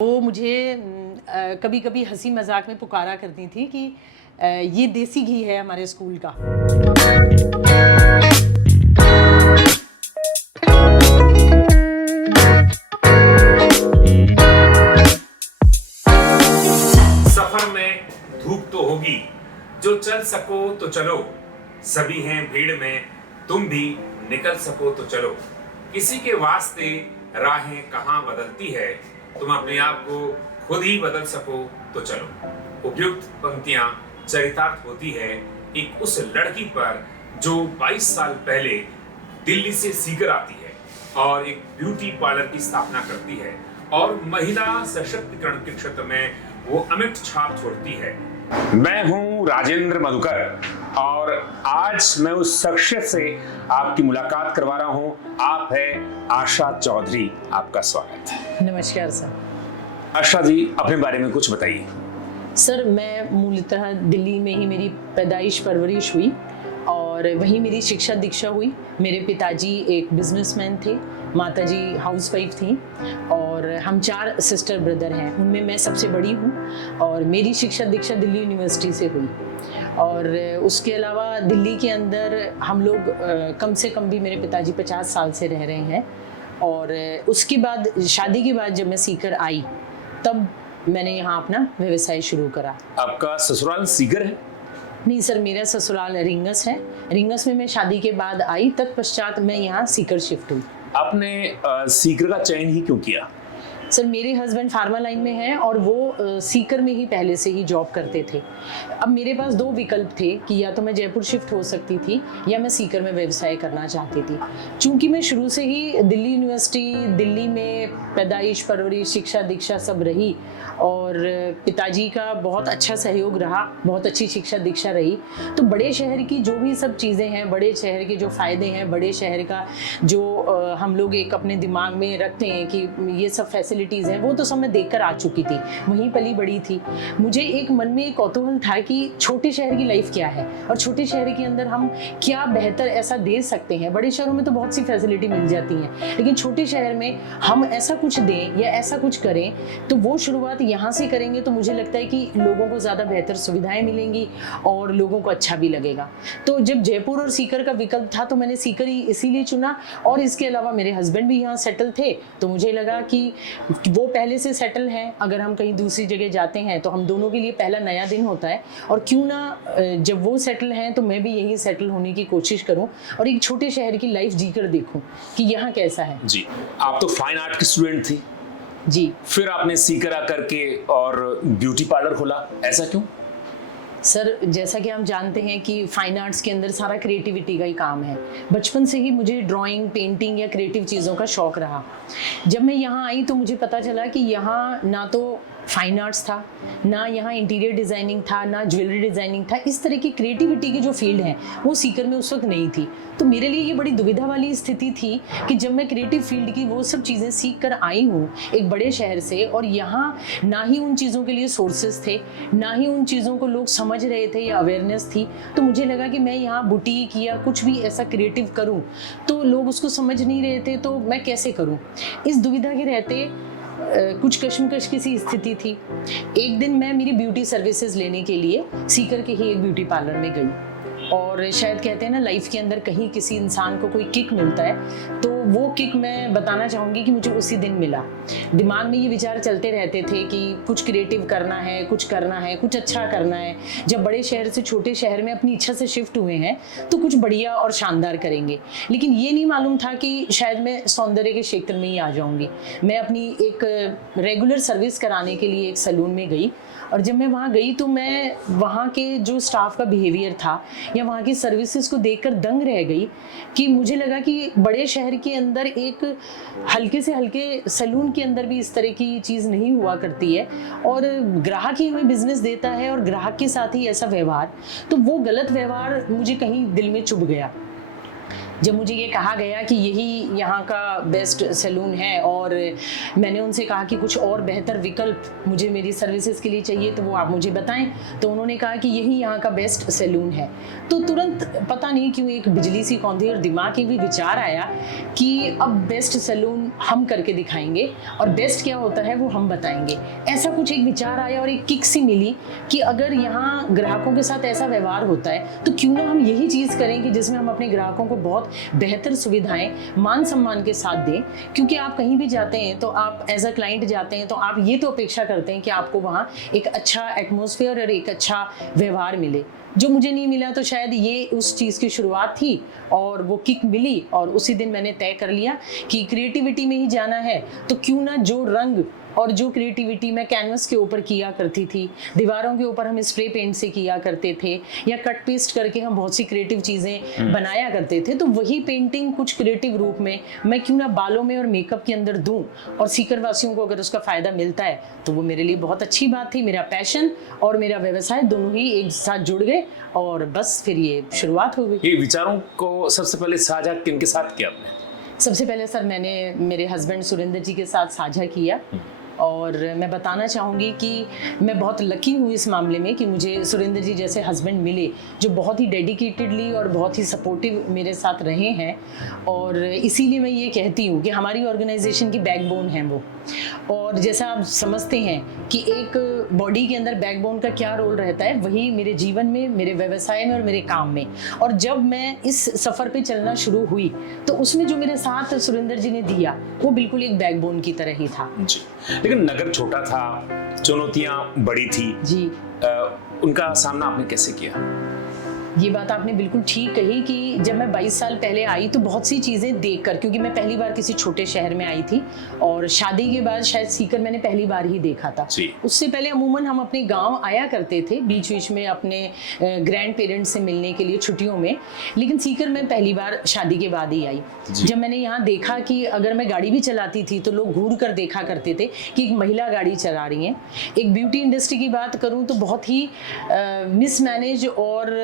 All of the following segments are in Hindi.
वो मुझे कभी कभी हंसी मजाक में पुकारा करती थी कि ये देसी घी है हमारे स्कूल का। सफर में धूप तो होगी, जो चल सको तो चलो। सभी हैं भीड़ में, तुम भी निकल सको तो चलो। किसी के वास्ते राहें कहाँ बदलती है, तुम अपने आप को खुद ही बदल सको तो चलो। उपयुक्त पंक्तियां चरितार्थ होती है एक उस लड़की पर जो 22 साल पहले दिल्ली से सीकर आती है और एक ब्यूटी पार्लर की स्थापना करती है और महिला सशक्तिकरण के क्षेत्र में वो अमिट छाप छोड़ती है। मैं हूं राजेंद्र मधुकर और आज मैं उस शख्सियत से आपकी मुलाकात करवा रहा हूं। आप है आशा चौधरी, आपका स्वागत है। नमस्कार सर। आशा जी, अपने बारे में कुछ बताइए। सर, मैं मूलतः दिल्ली में ही मेरी पैदाइश परवरिश हुई और वहीं मेरी शिक्षा दीक्षा हुई। मेरे पिताजी एक बिजनेसमैन थे, माताजी हाउसवाइफ थी और हम 4 सिस्टर ब्रदर हैं, उनमें मैं सबसे बड़ी हूँ और मेरी शिक्षा दीक्षा दिल्ली यूनिवर्सिटी से हुई। और उसके अलावा दिल्ली के अंदर हम लोग कम से कम भी मेरे पिताजी 50 साल से रह रहे हैं। और उसके बाद शादी के बाद जब मैं सीकर आई तब मैंने यहाँ अपना व्यवसाय शुरू करा। आपका ससुराल सीकर है? नहीं सर, मेरा ससुराल रिंगस है। रिंगस में मैं शादी के बाद आई, तत्पश्चात मैं यहाँ सीकर शिफ्ट हुई। आपने सीकर का चयन ही क्यों किया? सर, मेरे हस्बैंड फार्मा लाइन में हैं और वो सीकर में ही पहले से ही जॉब करते थे। अब मेरे पास 2 विकल्प थे कि या तो मैं जयपुर शिफ्ट हो सकती थी या मैं सीकर में व्यवसाय करना चाहती थी। चूंकि मैं शुरू से ही दिल्ली यूनिवर्सिटी, दिल्ली में पैदाइश परवरिश शिक्षा दीक्षा सब रही और पिताजी का बहुत अच्छा सहयोग रहा, बहुत अच्छी शिक्षा दीक्षा रही, तो बड़े शहर की जो भी सब चीज़ें हैं, बड़े शहर के जो फ़ायदे हैं, बड़े शहर का जो हम लोग एक अपने दिमाग में रखते हैं कि ये सब फैसिलिटीज़ हैं, वो तो सब मैं देखकर आ चुकी थी, वहीं पली बड़ी थी। मुझे एक मन में एक कौतूहल था कि छोटे शहर की लाइफ क्या है और छोटे शहर के अंदर हम क्या बेहतर ऐसा दे सकते हैं। बड़े शहरों में तो बहुत सी फैसिलिटी मिल जाती हैं, लेकिन छोटे शहर में हम ऐसा कुछ दें या ऐसा कुछ करें तो वो शुरुआत यहाँ से करेंगे तो मुझे लगता है कि लोगों को ज़्यादा बेहतर सुविधाएं मिलेंगी और लोगों को अच्छा भी लगेगा। तो जब जयपुर और सीकर का विकल्प था तो मैंने सीकर ही इसीलिए चुना। और इसके अलावा मेरे हस्बैंड भी यहाँ सेटल थे, तो मुझे लगा कि वो पहले से सेटल हैं, अगर हम कहीं दूसरी जगह जाते हैं तो हम दोनों के लिए पहला नया दिन होता है और क्यों ना जब वो सेटल हैं तो मैं भी यहीं सेटल होने की कोशिश करूं और एक छोटे शहर की लाइफ जीकर देखूं कि यहाँ कैसा है। जी, आप तो फाइन आर्ट की स्टूडेंट थी जी। फिर आपने सीकर आकर के और ब्यूटी पार्लर खोला, ऐसा क्यों? सर, जैसा कि हम जानते हैं कि फाइन आर्ट्स के अंदर सारा क्रिएटिविटी का ही काम है। बचपन से ही मुझे ड्राइंग, पेंटिंग या क्रिएटिव चीज़ों का शौक़ रहा। जब मैं यहाँ आई तो मुझे पता चला कि यहाँ ना तो फाइन आर्ट्स था, ना यहाँ इंटीरियर डिज़ाइनिंग था, ना ज्वेलरी डिज़ाइनिंग था। इस तरह की क्रिएटिविटी की जो फील्ड है वो सीकर में उस वक्त नहीं थी। तो मेरे लिए ये बड़ी दुविधा वाली स्थिति थी कि जब मैं क्रिएटिव फील्ड की वो सब चीज़ें सीख कर आई हूँ एक बड़े शहर से और यहाँ ना ही उन चीज़ों के लिए सोर्सेज थे, ना ही उन चीज़ों को लोग समझ रहे थे या अवेयरनेस थी, तो मुझे लगा कि मैं यहाँ बुटीक या कुछ भी ऐसा क्रिएटिव करूँ तो लोग उसको समझ नहीं रहे थे, तो मैं कैसे करूँ। इस दुविधा के रहते कुछ कश्मकश की सी स्थिति थी। एक दिन मैं मेरी ब्यूटी सर्विसेज लेने के लिए सीकर के ही एक ब्यूटी पार्लर में गई और शायद कहते हैं ना, लाइफ के अंदर कहीं किसी इंसान को कोई किक मिलता है, तो वो किक मैं बताना चाहूँगी कि मुझे उसी दिन मिला। दिमाग में ये विचार चलते रहते थे कि कुछ क्रिएटिव करना है, कुछ करना है, कुछ अच्छा करना है। जब बड़े शहर से छोटे शहर में अपनी इच्छा से शिफ्ट हुए हैं तो कुछ बढ़िया और शानदार करेंगे, लेकिन ये नहीं मालूम था कि शायद मैं सौंदर्य के क्षेत्र में ही आ जाऊँगी। मैं अपनी एक रेगुलर सर्विस कराने के लिए एक सैलून में गई और जब मैं वहाँ गई तो मैं वहाँ के जो स्टाफ का बिहेवियर था या वहाँ की सर्विसेज को देखकर दंग रह गई कि मुझे लगा कि बड़े शहर के अंदर एक हल्के से हल्के सैलून के अंदर भी इस तरह की चीज़ नहीं हुआ करती है और ग्राहक ही हमें बिजनेस देता है और ग्राहक के साथ ही ऐसा व्यवहार, तो वो गलत व्यवहार मुझे कहीं दिल में चुभ गया। जब मुझे ये कहा गया कि यही यहाँ का बेस्ट सैलून है और मैंने उनसे कहा कि कुछ और बेहतर विकल्प मुझे मेरी सर्विसेज के लिए चाहिए तो वो आप मुझे बताएं, तो उन्होंने कहा कि यही यहाँ का बेस्ट सैलून है। तो तुरंत पता नहीं क्यों एक बिजली सी कौंधी और दिमाग में भी विचार आया कि अब बेस्ट सैलून हम करके दिखाएंगे और बेस्ट क्या होता है वो हम बताएंगे। ऐसा कुछ एक विचार आया और एक किक सी मिली कि अगर यहाँ ग्राहकों के साथ ऐसा व्यवहार होता है तो क्यों ना हम यही चीज़ करें कि जिसमें हम अपने ग्राहकों को बहुत बेहतर सुविधाएं मान सम्मान के साथ दें। क्योंकि आप कहीं भी जाते हैं तो आप एज अ क्लाइंट जाते हैं तो आप ये तो अपेक्षा करते हैं कि आपको वहाँ एक अच्छा एटमॉस्फेयर और एक अच्छा व्यवहार मिले, जो मुझे नहीं मिला। तो शायद ये उस चीज़ की शुरुआत थी और वो किक मिली और उसी दिन मैंने तय कर लिया कि क्रिएटिविटी में ही जाना है तो क्यों ना जो रंग और जो क्रिएटिविटी मैं कैनवस के ऊपर किया करती थी, दीवारों के ऊपर हम स्प्रे पेंट से किया करते थे या कट पेस्ट करके हम बहुत सी क्रिएटिव चीज़ें बनाया करते थे, तो वही पेंटिंग कुछ क्रिएटिव रूप में मैं क्यों ना बालों में और मेकअप के अंदर दूं और सीकर वासियों को अगर उसका फ़ायदा मिलता है तो वो मेरे लिए बहुत अच्छी बात थी। मेरा पैशन और मेरा व्यवसाय दोनों ही एक साथ जुड़ गए और बस फिर ये शुरुआत हो गई। ये विचारों को सबसे पहले साझा किनके साथ किया आपने? सबसे पहले सर मैंने मेरे हस्बैंड सुरेंद्र जी के साथ साझा किया और मैं बताना चाहूँगी कि मैं बहुत लकी हूँ इस मामले में कि मुझे सुरेंद्र जी जैसे हस्बैंड मिले जो बहुत ही डेडिकेटेडली और बहुत ही सपोर्टिव मेरे साथ रहे हैं। और इसीलिए मैं ये कहती हूँ कि हमारी ऑर्गेनाइजेशन की बैकबोन है वो। और जैसा आप समझते हैं कि एक बॉडी के अंदर बैकबोन का क्या रोल रहता है, वही मेरे जीवन में, मेरे व्यवसाय में और मेरे काम में। और जब मैं इस सफ़र पे चलना शुरू हुई तो उसमें जो मेरे साथ सुरेंद्र जी ने दिया वो बिल्कुल एक बैकबोन की तरह ही था जी। लेकिन नगर छोटा था, चुनौतियां बड़ी थी जी। उनका सामना आपने कैसे किया? ये बात आपने बिल्कुल ठीक कही कि जब मैं 22 साल पहले आई तो बहुत सी चीज़ें देखकर, क्योंकि मैं पहली बार किसी छोटे शहर में आई थी और शादी के बाद शायद सीकर मैंने पहली बार ही देखा था। उससे पहले अमूमन हम अपने गांव आया करते थे बीच बीच में अपने ग्रैंड पेरेंट्स से मिलने के लिए छुट्टियों में, लेकिन सीकर मैं पहली बार शादी के बाद ही आई। जब मैंने यहाँ देखा कि अगर मैं गाड़ी भी चलाती थी तो लोग घूर कर देखा करते थे कि एक महिला गाड़ी चला रही है। एक ब्यूटी इंडस्ट्री की बात करूँ तो बहुत ही मिसमैनेज और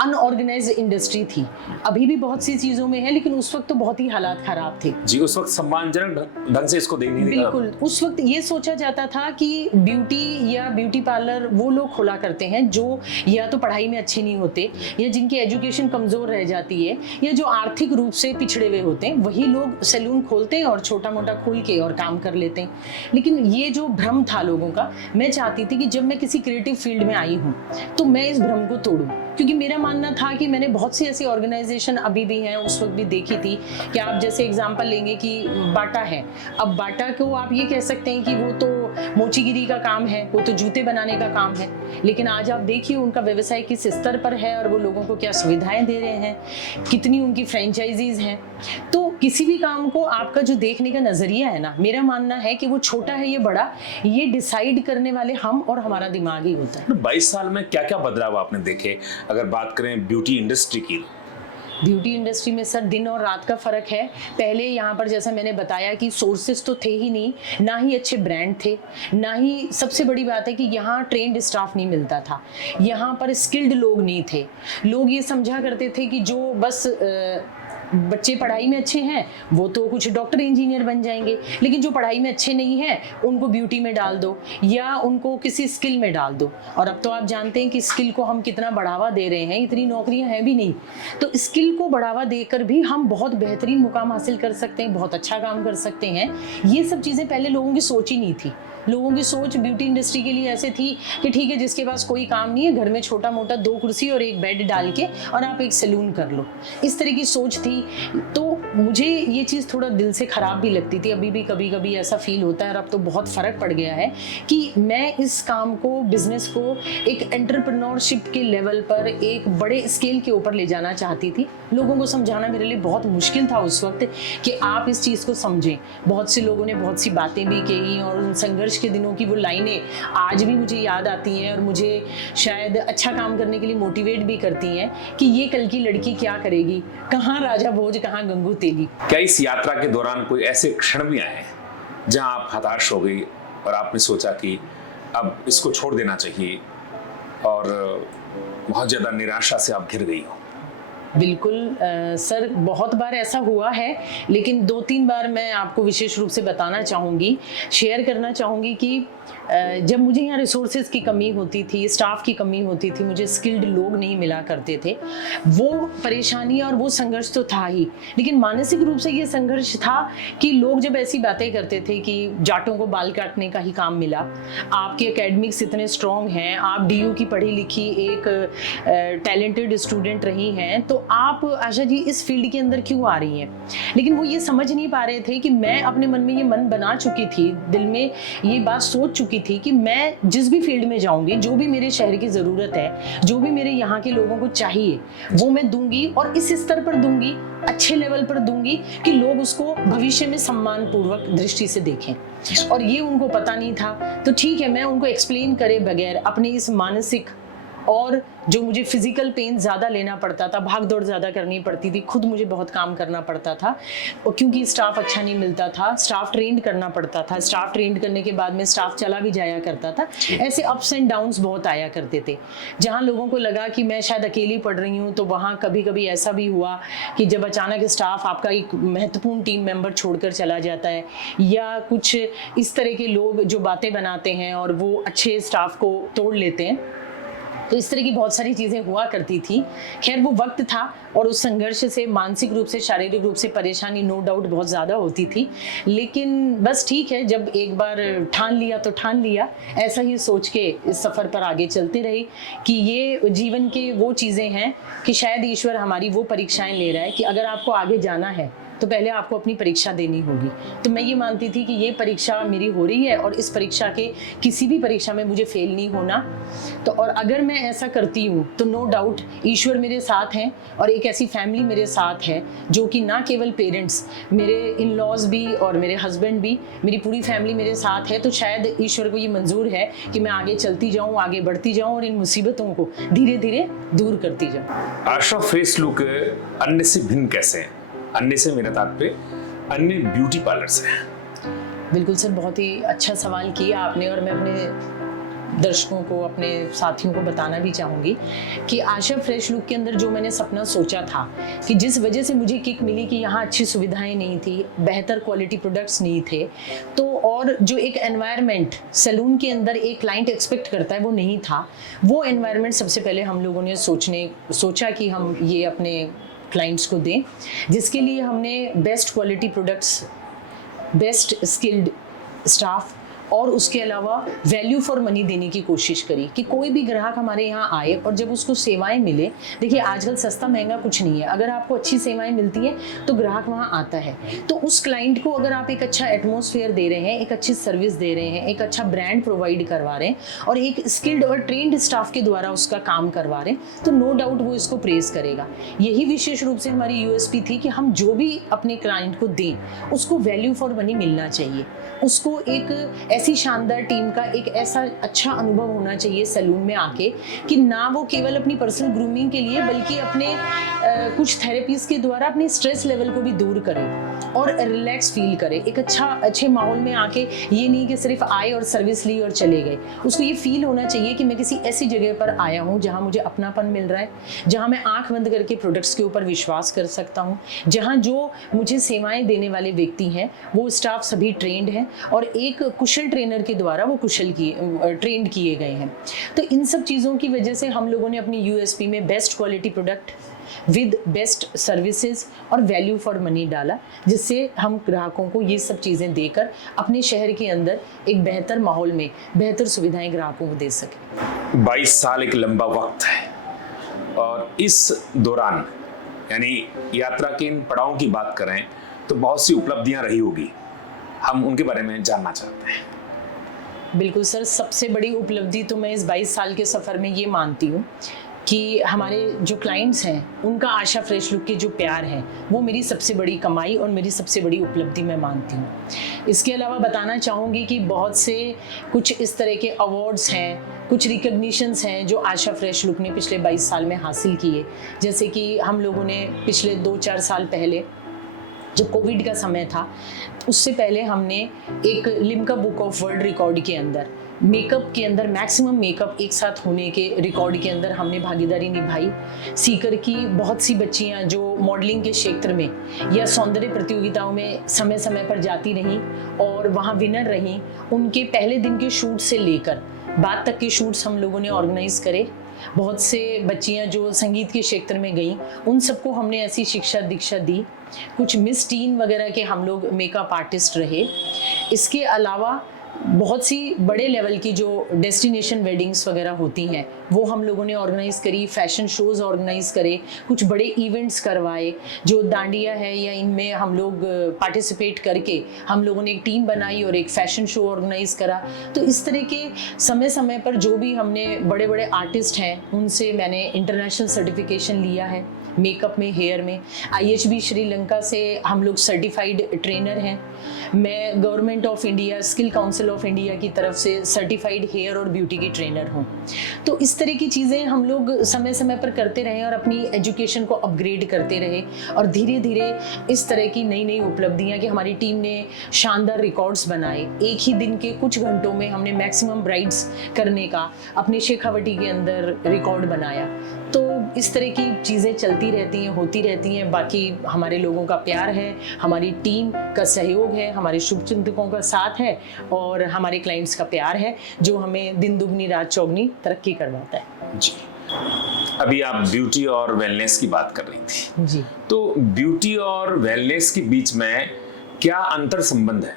अनऑर्गेनाइज्ड इंडस्ट्री थी। अभी भी बहुत सी चीज़ों में है लेकिन उस वक्त तो बहुत ही हालात ख़राब थे जी। उस वक्त सम्मानजनक ढंग से इसको देखने बिल्कुल। उस वक्त ये सोचा जाता था कि ब्यूटी या ब्यूटी पार्लर वो लोग खोला करते हैं जो या तो पढ़ाई में अच्छे नहीं होते या जिनकी एजुकेशन कमज़ोर रह जाती है या जो आर्थिक रूप से पिछड़े हुए होते हैं, वही लोग सैलून खोलते हैं और छोटा मोटा खोल के और काम कर लेते हैं। लेकिन ये जो भ्रम था लोगों का, मैं चाहती थी कि जब मैं किसी क्रिएटिव फील्ड में आई हूँ तो मैं इस भ्रम को तोड़ूं। क्योंकि मेरा मानना था कि मैंने बहुत सी ऐसी ऑर्गेनाइजेशन अभी भी हैं, उस वक्त भी देखी थी कि आप जैसे एग्जांपल लेंगे कि बाटा है। अब बाटा को आप ये कह सकते हैं कि वो तो मोचीगिरी का काम है, वो तो जूते बनाने का काम है, लेकिन आज आप देखिए उनका व्यवसाय किस स्तर पर है और वो लोगों को क्या सुविधाएं दे रहे हैं, कितनी उनकी फ्रेंचाइजीज हैं। तो किसी भी काम को आपका जो देखने का नजरिया है ना, मेरा मानना है कि वो छोटा है या बड़ा, ये डिसाइड करने वाले हम और हमारा दिमाग ही होता है। 22 साल में क्या क्या बदलाव आपने देखे? अगर बात करें ब्यूटी इंडस्ट्री की, ब्यूटी इंडस्ट्री में सर दिन और रात का फ़र्क है। पहले यहाँ पर जैसा मैंने बताया कि सोर्सेज तो थे ही नहीं, ना ही अच्छे ब्रांड थे, ना ही सबसे बड़ी बात है कि यहाँ ट्रेंड स्टाफ नहीं मिलता था, यहाँ पर स्किल्ड लोग नहीं थे। लोग ये समझा करते थे कि जो बस बच्चे पढ़ाई में अच्छे हैं वो तो कुछ डॉक्टर इंजीनियर बन जाएंगे, लेकिन जो पढ़ाई में अच्छे नहीं हैं उनको ब्यूटी में डाल दो या उनको किसी स्किल में डाल दो। और अब तो आप जानते हैं कि स्किल को हम कितना बढ़ावा दे रहे हैं, इतनी नौकरियां हैं भी नहीं, तो स्किल को बढ़ावा देकर भी हम बहुत बेहतरीन मुकाम हासिल कर सकते हैं, बहुत अच्छा काम कर सकते हैं। ये सब चीज़ें पहले लोगों की सोच ही नहीं थी। लोगों की सोच ब्यूटी इंडस्ट्री के लिए ऐसे थी कि ठीक है जिसके पास कोई काम नहीं है, घर में छोटा मोटा 2 कुर्सी और एक बेड डाल के और आप एक सैलून कर लो, इस तरह की सोच थी। तो मुझे ये चीज़ थोड़ा दिल से ख़राब भी लगती थी, अभी भी कभी कभी ऐसा फील होता है। और अब तो बहुत फ़र्क पड़ गया है कि मैं इस काम को, बिजनेस को एक एंटरप्रेन्योरशिप के लेवल पर एक बड़े स्केल के ऊपर ले जाना चाहती थी। लोगों को समझाना मेरे लिए बहुत मुश्किल था उस वक्त कि आप इस चीज़ को समझें। बहुत से लोगों ने बहुत सी बातें भी कही और उन संघर्ष के दिनों की वो लाइनें आज भी मुझे याद आती हैं और मुझे शायद अच्छा काम करने के लिए मोटिवेट भी करती हैं कि ये कल की लड़की क्या करेगी, कहाँ राजा भोज कहाँ गंगू तेली। क्या इस यात्रा के दौरान कोई ऐसे क्षण भी आए जहां आप हताश हो गई और आपने सोचा कि अब इसको छोड़ देना चाहिए और बहुत ज़्यादा निराशा से आप घिर गई हो? बिल्कुल सर, बहुत बार ऐसा हुआ है, लेकिन 2-3 बार मैं आपको विशेष रूप से बताना चाहूँगी, शेयर करना चाहूँगी कि जब मुझे यहाँ रिसोर्सेज की कमी होती थी, स्टाफ की कमी होती थी, मुझे स्किल्ड लोग नहीं मिला करते थे, वो परेशानी और वो संघर्ष तो था ही, लेकिन मानसिक रूप से ये संघर्ष था कि लोग जब ऐसी बातें करते थे कि जाटों को बाल काटने का ही काम मिला, आपके एकेडमिक्स इतने स्ट्रॉन्ग हैं, आप डीयू की पढ़ी लिखी एक टैलेंटेड स्टूडेंट रही हैं, तो आप आशा जी इस फील्ड के अंदर क्यों आ रही हैं। लेकिन वो ये समझ नहीं पा रहे थे कि मैं अपने मन में ये मन बना चुकी थी, दिल में ये बात सोच चुकी थी कि मैं जिस भी फील्ड में जाऊंगी, जो भी मेरे शहर की ज़रूरत है, जो भी मेरे यहाँ के लोगों को चाहिए, वो मैं दूंगी और इस स्तर पर दूंगी, अच्छे लेवल पर दूंगी कि लोग उसको भविष्य में सम्मान पूर्वक दृष्टि से देखें। और ये उनको पता नहीं था, तो ठीक है, मैं उनको एक्सप्लेन करे बगैर अपने इस मानसिक और जो मुझे फिजिकल पेन ज़्यादा लेना पड़ता था, भाग दौड़ ज़्यादा करनी पड़ती थी, खुद मुझे बहुत काम करना पड़ता था, और क्योंकि स्टाफ अच्छा नहीं मिलता था, स्टाफ ट्रेंड करना पड़ता था, स्टाफ ट्रेंड करने के बाद में स्टाफ चला भी जाया करता था, ऐसे अप्स एंड डाउन्स बहुत आया करते थे। जहाँ लोगों को लगा कि मैं शायद अकेली पढ़ रही हूँ, तो वहाँ कभी कभी ऐसा भी हुआ कि जब अचानक स्टाफ आपका एक महत्वपूर्ण टीम मेंबर छोड़कर चला जाता है, या कुछ इस तरह के लोग जो बातें बनाते हैं और वो अच्छे स्टाफ को तोड़ लेते हैं, तो इस तरह की बहुत सारी चीज़ें हुआ करती थी। खैर वो वक्त था और उस संघर्ष से मानसिक रूप से, शारीरिक रूप से परेशानी नो डाउट बहुत ज़्यादा होती थी, लेकिन बस ठीक है, जब एक बार ठान लिया तो ठान लिया, ऐसा ही सोच के इस सफ़र पर आगे चलते रहे कि ये जीवन के वो चीज़ें हैं कि शायद ईश्वर हमारी वो परीक्षाएं ले रहा है कि अगर आपको आगे जाना है तो पहले आपको अपनी परीक्षा देनी होगी। तो मैं ये मानती थी कि ये परीक्षा मेरी हो रही है और इस परीक्षा के किसी भी परीक्षा में मुझे फेल नहीं होना। तो और अगर मैं ऐसा करती हूँ तो नो डाउट ईश्वर मेरे साथ हैं और एक ऐसी फैमिली मेरे साथ है जो कि ना केवल पेरेंट्स, मेरे इन लॉज भी और मेरे हस्बैंड भी, मेरी पूरी फैमिली मेरे साथ है। तो शायद ईश्वर को ये मंजूर है कि मैं आगे चलती जाऊँ, आगे बढ़ती जाऊँ और इन मुसीबतों को धीरे धीरे दूर करती जाऊँ। आशा फेस लुक अन्य से भिन्न कैसे है? अन्य से मेरा तात्पर्य अन्य ब्यूटी पार्लर से है। बिल्कुल सर, बहुत ही अच्छा सवाल किया आपने, और मैं अपने दर्शकों को, अपने साथियों को बताना भी चाहूँगी कि आशा फ्रेश लुक के अंदर जो मैंने सपना सोचा था कि जिस वजह से मुझे किक मिली कि यहाँ अच्छी सुविधाएं नहीं थी, बेहतर क्वालिटी प्रोडक्ट्स नहीं थे, तो और जो एक एनवायरनमेंट सैलून के अंदर एक क्लाइंट एक्सपेक्ट करता है वो नहीं था, वो एनवायरनमेंट सबसे पहले हम लोगों ने सोचा कि हम ये अपने क्लाइंट्स को दें, जिसके लिए हमने best quality products, best skilled staff और उसके अलावा वैल्यू फॉर मनी देने की कोशिश करी कि कोई भी ग्राहक हमारे यहाँ आए और जब उसको सेवाएं मिले, देखिए आजकल सस्ता महंगा कुछ नहीं है, अगर आपको अच्छी सेवाएं मिलती हैं तो ग्राहक वहाँ आता है। तो उस क्लाइंट को अगर आप एक अच्छा एटमॉस्फेयर दे रहे हैं, एक अच्छी सर्विस दे रहे हैं, एक अच्छा ब्रांड प्रोवाइड करवा रहे हैं और एक स्किल्ड और ट्रेंड स्टाफ के द्वारा उसका काम करवा रहे हैं, तो नो डाउट वो इसको प्रेज करेगा। यही विशेष रूप से हमारी यूएसपी थी कि हम जो भी अपने क्लाइंट को दें उसको वैल्यू फॉर मनी मिलना चाहिए, उसको एक ऐसी शानदार टीम का एक ऐसा अच्छा अनुभव होना चाहिए सैलून में आके कि ना वो केवल अपनी पर्सनल ग्रूमिंग के लिए बल्कि अपने कुछ थेरेपीज के द्वारा अपने स्ट्रेस लेवल को भी दूर करे और रिलैक्स फील करे। एक अच्छे माहौल में आके ये नहीं कि सिर्फ आए और सर्विस ली और चले गए, उसको ये फील होना चाहिए कि मैं किसी ऐसी जगह पर आया हूँ जहाँ मुझे अपनापन मिल रहा है, जहाँ मैं आंख बंद करके प्रोडक्ट्स के ऊपर विश्वास कर सकता हूँ, जहाँ जो मुझे सेवाएं देने वाले व्यक्ति हैं वो स्टाफ सभी ट्रेंड हैं और एक कुशल ट्रेनर के द्वारा वो ट्रेंड किए गए हैं। तो इन सब चीज़ों की वजह से हम लोगों ने अपनी यूएसपी में best quality product with best services और वैल्यू फॉर मनी डाला, जिससे हम ग्राहकों को ये सब चीज़ें देकर अपने शहर के अंदर एक बेहतर माहौल में बेहतर सुविधाएं ग्राहकों को दे सकें। 22 साल एक लंबा वक्त है और इस दौरान यानी यात्रा के इन पड़ावों की बात करें तो बहुत सी उपलब्धियां रही होगी, हम उनके बारे में जानना चाहते हैं। बिल्कुल सर, सबसे बड़ी उपलब्धि तो मैं इस 22 साल के सफ़र में ये मानती हूँ कि हमारे जो क्लाइंट्स हैं उनका आशा फ्रेश लुक के जो प्यार है वो मेरी सबसे बड़ी कमाई और मेरी सबसे बड़ी उपलब्धि मैं मानती हूँ। इसके अलावा बताना चाहूँगी कि बहुत से कुछ इस तरह के अवार्ड्स हैं, कुछ रिकग्निशंस हैं जो आशा फ्रेश लुक ने पिछले 22 साल में हासिल किए। जैसे कि हम लोगों ने पिछले 2-4 साल पहले जब कोविड का समय था उससे पहले हमने एक Limca book of world record के अंदर मेकअप के अंदर मैक्सिमम मेकअप एक साथ होने के रिकॉर्ड के अंदर हमने भागीदारी निभाई। सीकर की बहुत सी बच्चियां जो मॉडलिंग के क्षेत्र में या सौंदर्य प्रतियोगिताओं में समय समय पर जाती रहीं और वहां विनर रहीं, उनके पहले दिन के शूट से लेकर बाद तक के शूट्स हम लोगों ने ऑर्गेनाइज करे। बहुत से बच्चियां जो संगीत के क्षेत्र में गईं, उन सबको हमने ऐसी शिक्षा दीक्षा दी। कुछ मिस टीन वगैरह के हम लोग मेकअप आर्टिस्ट रहे। इसके अलावा बहुत सी बड़े लेवल की जो डेस्टिनेशन वेडिंग्स वगैरह होती हैं वो हम लोगों ने ऑर्गेनाइज करी, फैशन शोज ऑर्गेनाइज करे, कुछ बड़े इवेंट्स करवाए। जो दांडिया है या इनमें हम लोग पार्टिसिपेट करके हम लोगों ने एक टीम बनाई और एक फैशन शो ऑर्गेनाइज करा। तो इस तरह के समय समय पर जो भी हमने बड़े बड़े आर्टिस्ट हैं उनसे मैंने इंटरनेशनल सर्टिफिकेशन लिया है मेकअप में, हेयर में। IHB श्रीलंका से हम लोग सर्टिफाइड ट्रेनर हैं। मैं government of India, skill council of India की तरफ से सर्टिफाइड हेयर और ब्यूटी की ट्रेनर हूँ। तो इस तरह की चीज़ें हम लोग समय समय पर करते रहे और अपनी एजुकेशन को अपग्रेड करते रहे और धीरे धीरे इस तरह की नई नई उपलब्धियाँ कि हमारी टीम ने शानदार रिकॉर्ड्स बनाए। एक ही दिन के कुछ घंटों में हमने मैक्सिमम ब्राइड्स करने का अपने शेखावटी के अंदर रिकॉर्ड बनाया। तो इस तरह की चीज़ें चलती रहती हैं, होती रहती हैं। बाकी हमारे लोगों का प्यार है, हमारी टीम का सहयोग है, हमारे शुभचिंतकों का साथ है और हमारे क्लाइंट्स का प्यार है जो हमें दिन दुगनी रात चौगनी तरक्की करवाता है। जी, अभी आप ब्यूटी और वेलनेस की बात कर रही थी। जी, तो ब्यूटी और वेलनेस के बीच में क्या अंतर संबंध है?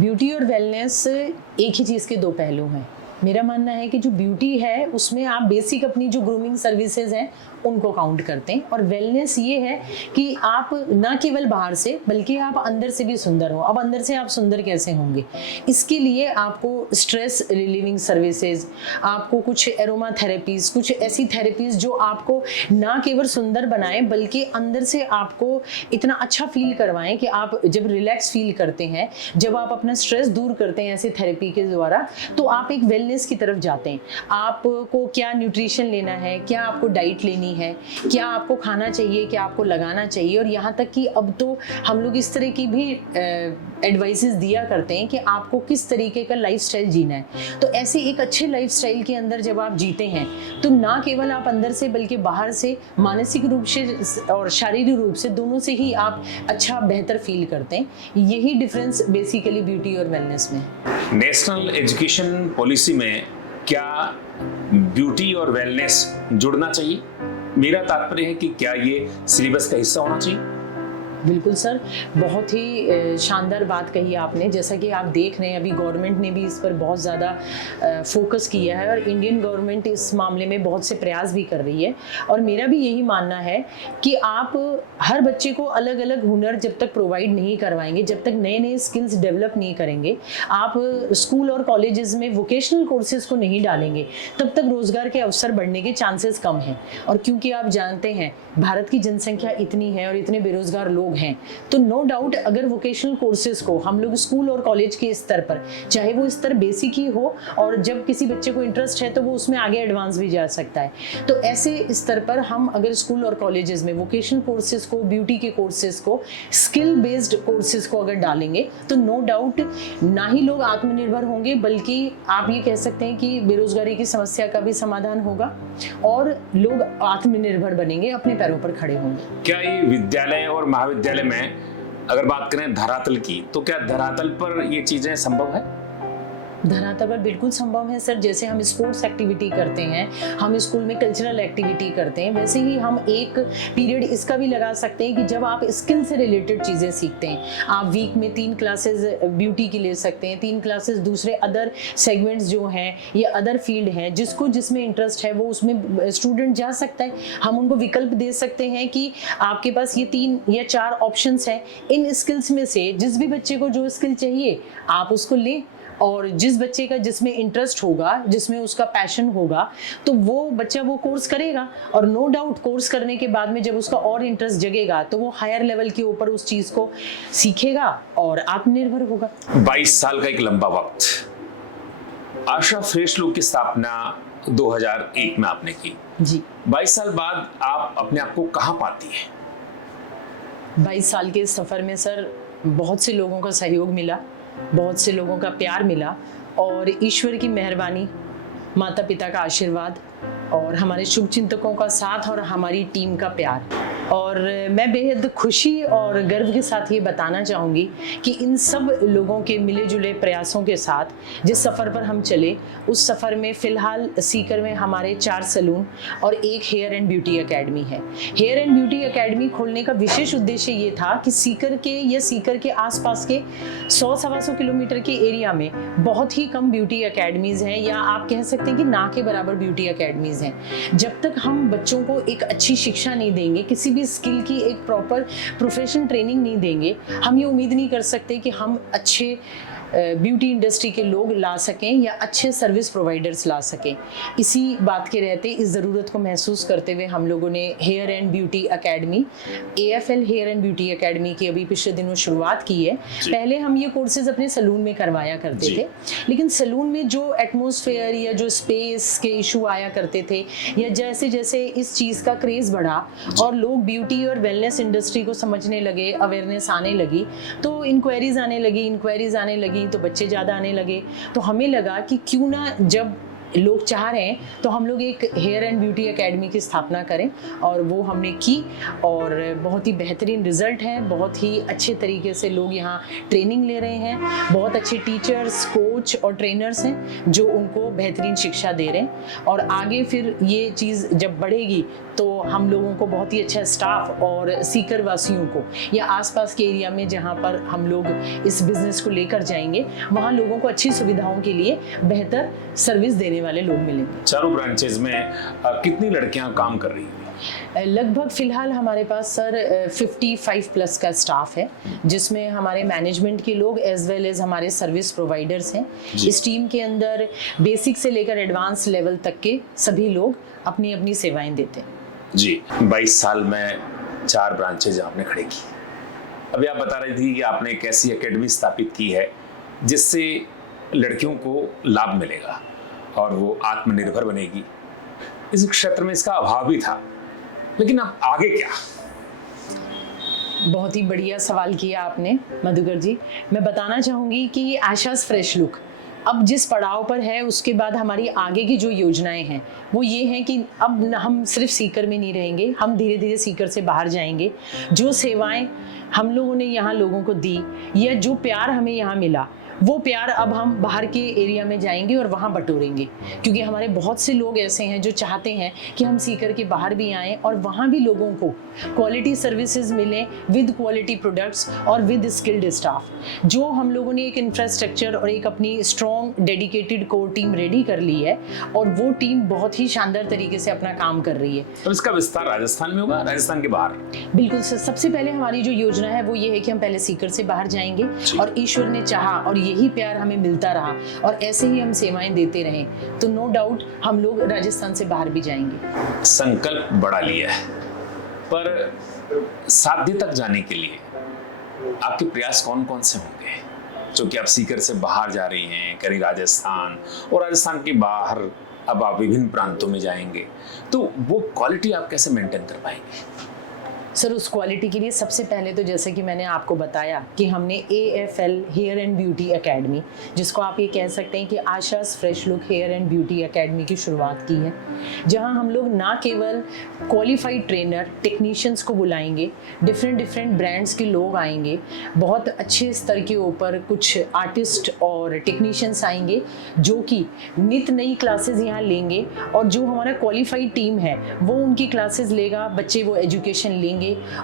ब्यूटी और वेलनेस एक ही चीज़ के दो पहलू हैं। मेरा मानना है कि जो ब्यूटी है उसमें आप बेसिक अपनी जो ग्रूमिंग सर्विसेज हैं उनको काउंट करते हैं और वेलनेस ये है कि आप ना केवल बाहर से बल्कि आप अंदर से भी सुंदर हो। अब अंदर से आप सुंदर कैसे होंगे? इसके लिए आपको स्ट्रेस रिलीविंग सर्विसेज, आपको कुछ एरोमा थेरेपीज, कुछ ऐसी थेरेपीज जो आपको ना केवल सुंदर बनाएं बल्कि अंदर से आपको इतना अच्छा फील करवाएं कि आप जब रिलैक्स फील करते हैं, जब आप अपना स्ट्रेस दूर करते हैं ऐसे थेरेपी के द्वारा, तो आप एक वेलनेस की तरफ जाते हैं। आपको क्या न्यूट्रिशन लेना है, क्या आपको डाइट लेनी है, क्या आपको खाना चाहिए, क्या आपको लगाना चाहिए। और यहाँ तक कि अब तो हम लोग इस तरह की भी एडवाइसेस दिया करते हैं कि आपको किस तरीके का लाइफस्टाइल जीना है। तो ऐसे एक अच्छे लाइफस्टाइल के अंदर जब आप जीते हैं तो ना केवल आप अंदर से बल्कि बाहर से मानसिक रूप से और शारीरिक रूप से दोनों से ही आप अच्छा बेहतर फील करते हैं। यही डिफरेंस बेसिकली ब्यूटी और वेलनेस में है। नेशनल एजुकेशन पॉलिसी में क्या ब्यूटी और वेलनेस जुड़ना चाहिए? मेरा तात्पर्य है कि क्या ये सिलेबस का हिस्सा होना चाहिए? बिल्कुल सर, बहुत ही शानदार बात कही आपने। जैसा कि आप देख रहे हैं अभी गवर्नमेंट ने भी इस पर बहुत ज़्यादा फोकस किया है और इंडियन गवर्नमेंट इस मामले में बहुत से प्रयास भी कर रही है। और मेरा भी यही मानना है कि आप हर बच्चे को अलग अलग हुनर जब तक प्रोवाइड नहीं करवाएंगे, जब तक नए नए स्किल्स डेवलप नहीं करेंगे, आप स्कूल और कॉलेजेस में वोकेशनल कोर्सेज को नहीं डालेंगे, तब तक रोजगार के अवसर बढ़ने के चांसेस कम हैं। और क्योंकि आप जानते हैं भारत की जनसंख्या इतनी है और इतने बेरोजगार लोग हैं, तो नो डाउट अगर वोकेशनल कोर्सेज को हम लोग स्कूल और कॉलेज के स्तर पर, चाहे वो स्तर बेसिक ही हो और जब किसी बच्चे को इंटरेस्ट है तो वो उसमें आगे एडवांस भी जा सकता है, तो ऐसे स्तर पर हम अगर स्कूल और कॉलेजेस में वोकेशनल कोर्सेज को, ब्यूटी के कोर्सेज को, स्किल बेस्ड कोर्सेज को अगर डालेंगे तो नो डाउट ना ही लोग आत्मनिर्भर होंगे बल्कि आप ये कह सकते हैं कि बेरोजगारी की समस्या का भी समाधान होगा और लोग आत्मनिर्भर बनेंगे, अपने पैरों पर खड़े होंगे। क्या ये विद्यालय और महाविद्यालय में अगर बात करें धरातल की, तो क्या धरातल पर ये चीजें संभव है? धरातल पर बिल्कुल संभव है सर। जैसे हम स्पोर्ट्स एक्टिविटी करते हैं, हम स्कूल में कल्चरल एक्टिविटी करते हैं, वैसे ही हम एक पीरियड इसका भी लगा सकते हैं कि जब आप स्किल से रिलेटेड चीज़ें सीखते हैं, आप वीक में 3 क्लासेस ब्यूटी की ले सकते हैं, 3 क्लासेस दूसरे अदर सेगमेंट्स जो हैं या अदर फील्ड हैं, जिसको जिसमें इंटरेस्ट है वो उसमें स्टूडेंट जा सकता है। हम उनको विकल्प दे सकते हैं कि आपके पास ये 3 या 4 ऑप्शंस हैं, इन स्किल्स में से जिस भी बच्चे को जो स्किल चाहिए आप उसको लें और जिस बच्चे का जिसमें इंटरेस्ट होगा, जिसमें उसका पैशन होगा, तो वो बच्चा वो कोर्स करेगा और नो डाउट कोर्स करने के बाद में जब उसका और इंटरेस्ट जगेगा तो वो हायर लेवल के ऊपर उस चीज़ को सीखेगा और आत्मनिर्भर होगा। 22 साल का एक लंबा वक्त। आशा फ्रेश लुक की स्थापना 2001 में आपने की जी। 22 साल बाद आप अपने आप को कहाँ पाती हैं? 22 साल के सफ़र में सर बहुत से लोगों का सहयोग मिला, बहुत से लोगों का प्यार मिला और ईश्वर की मेहरबानी, माता पिता का आशीर्वाद और हमारे शुभचिंतकों का साथ और हमारी टीम का प्यार। और मैं बेहद खुशी और गर्व के साथ ये बताना चाहूँगी कि इन सब लोगों के मिले जुले प्रयासों के साथ जिस सफ़र पर हम चले, उस सफ़र में फ़िलहाल सीकर में हमारे 4 सैलून और 1 हेयर एंड ब्यूटी एकेडमी है। हेयर एंड ब्यूटी एकेडमी खोलने का विशेष उद्देश्य ये था कि सीकर के या सीकर के आसपास के 100-125 किलोमीटर के एरिया में बहुत ही कम ब्यूटी एकेडमीज़ हैं, या आप कह सकते हैं कि ना के बराबर ब्यूटी एकेडमीज़ हैं। जब तक हम बच्चों को एक अच्छी शिक्षा नहीं देंगे, किसी भी स्किल की एक प्रॉपर प्रोफेशनल ट्रेनिंग नहीं देंगे, हम ये उम्मीद नहीं कर सकते कि हम अच्छे ब्यूटी इंडस्ट्री के लोग ला सकें या अच्छे सर्विस प्रोवाइडर्स ला सकें। इसी बात के रहते, इस ज़रूरत को महसूस करते हुए हम लोगों ने hair and beauty academy, AFL hair and beauty academy की अभी पिछले दिनों शुरुआत की है। पहले हम ये कोर्सेज अपने सैलून में करवाया करते थे, लेकिन सैलून में जो एटमॉस्फेयर या जो स्पेस के इशू आया करते थे, या जैसे जैसे इस चीज़ का क्रेज़ बढ़ा और लोग ब्यूटी और वेलनेस इंडस्ट्री को समझने लगे, अवेयरनेस आने लगी, तो इंक्वायरीज आने लगी तो बच्चे ज़्यादा आने लगे। तो हमें लगा कि क्यों ना, जब लोग चाह रहे हैं तो हम लोग एक हेयर एंड ब्यूटी एकेडमी की स्थापना करें, और वो हमने की और बहुत ही बेहतरीन रिजल्ट है। बहुत ही अच्छे तरीके से लोग यहाँ ट्रेनिंग ले रहे हैं, बहुत अच्छे टीचर्स, कोच और ट्रेनर्स हैं जो उनको बेहतरीन शिक्षा दे रहे हैं। और आगे फिर ये चीज़ जब बढ़ेगी तो हम लोगों को बहुत ही अच्छा स्टाफ और सीकर वासियों को या आसपास के एरिया में जहाँ पर हम लोग इस बिज़नेस को लेकर जाएंगे, वहाँ लोगों को अच्छी सुविधाओं के लिए बेहतर सर्विस देने वाले लोग मिलेंगे। चारों ब्रांचेज में कितनी लड़कियां काम कर रही हैं? लगभग फिलहाल हमारे पास सर 55 प्लस का स्टाफ है, जिसमें हमारे मैनेजमेंट के लोग एज वेल एज हमारे सर्विस प्रोवाइडर्स हैं। इस टीम के अंदर बेसिक से लेकर एडवांस लेवल तक के सभी लोग अपनी अपनी सेवाएं देते हैं। जी, 22 साल में 4 ब्रांचेज आपने खड़ी की। अभी आप बता रही थी कि आपने एक ऐसी एकेडमी स्थापित की है जिससे लड़कियों को लाभ मिलेगा और वो आत्मनिर्भर बनेगी। इस क्षेत्र में इसका अभाव भी था, लेकिन अब आगे क्या? बहुत ही बढ़िया सवाल किया आपने मधुकर जी। मैं बताना चाहूँगी कि आशाज़ फ्रेश लुक अब जिस पड़ाव पर है, उसके बाद हमारी आगे की जो योजनाएं हैं वो ये हैं कि अब हम सिर्फ सीकर में नहीं रहेंगे, हम धीरे धीरे सीकर से बाहर जाएंगे। जो सेवाएं हम लोगों ने यहाँ लोगों को दी या जो प्यार हमें यहाँ मिला, वो प्यार अब हम बाहर के एरिया में जाएंगे और वहाँ बटोरेंगे, क्योंकि हमारे बहुत से लोग ऐसे हैं जो चाहते हैं कि हम सीकर के बाहर भी आएँ और वहाँ भी लोगों को क्वालिटी सर्विसेज मिलें विद क्वालिटी प्रोडक्ट्स और विद स्किल्ड स्टाफ। जो हम लोगों ने एक इंफ्रास्ट्रक्चर और एक अपनी strong dedicated core team ready कर ली है, और वो टीम बहुत ही शानदार तरीके से अपना काम कर रही है। तो इसका विस्तार राजस्थान में होगा, राजस्थान के बाहर? बिल्कुल सर, सबसे पहले हमारी जो योजना है वो ये है कि हम पहले सीकर से बाहर जाएंगे, और ईश्वर ने चाहा और यही प्यार हमें मिलता रहा और ऐसे ही हम सेवाएं देते रहें तो नो डाउट हम लोग राजस्थान से बाहर भी जाएंगे। संकल्प बड़ा लिया है, पर साध्य तक जाने के लिए आपके प्रयास कौन कौन से होंगे? जो कि आप सीकर से बाहर जा रही हैं, करीब राजस्थान, और राजस्थान के बाहर अब आप विभिन्न प्रांतों में जाएंगे, तो वो क्वालिटी आप कैसे मेंटेन कर पाएंगे? सर, उस क्वालिटी के लिए सबसे पहले तो जैसे कि मैंने आपको बताया कि हमने AFL hair and beauty academy, जिसको आप ये कह सकते हैं कि Asha's fresh look hair and beauty academy की शुरुआत की है, जहां हम लोग ना केवल क्वालिफाइड ट्रेनर टेक्नीशियंस को बुलाएंगे, डिफरेंट ब्रांड्स के लोग आएंगे, बहुत अच्छे स्तर के ऊपर कुछ आर्टिस्ट और टेक्नीशियंस आएंगे जो कि नित नई क्लासेज यहाँ लेंगे, और जो हमारा क्वालिफाइड टीम है वो उनकी क्लासेज लेगा, बच्चे वो एजुकेशन लेंगे,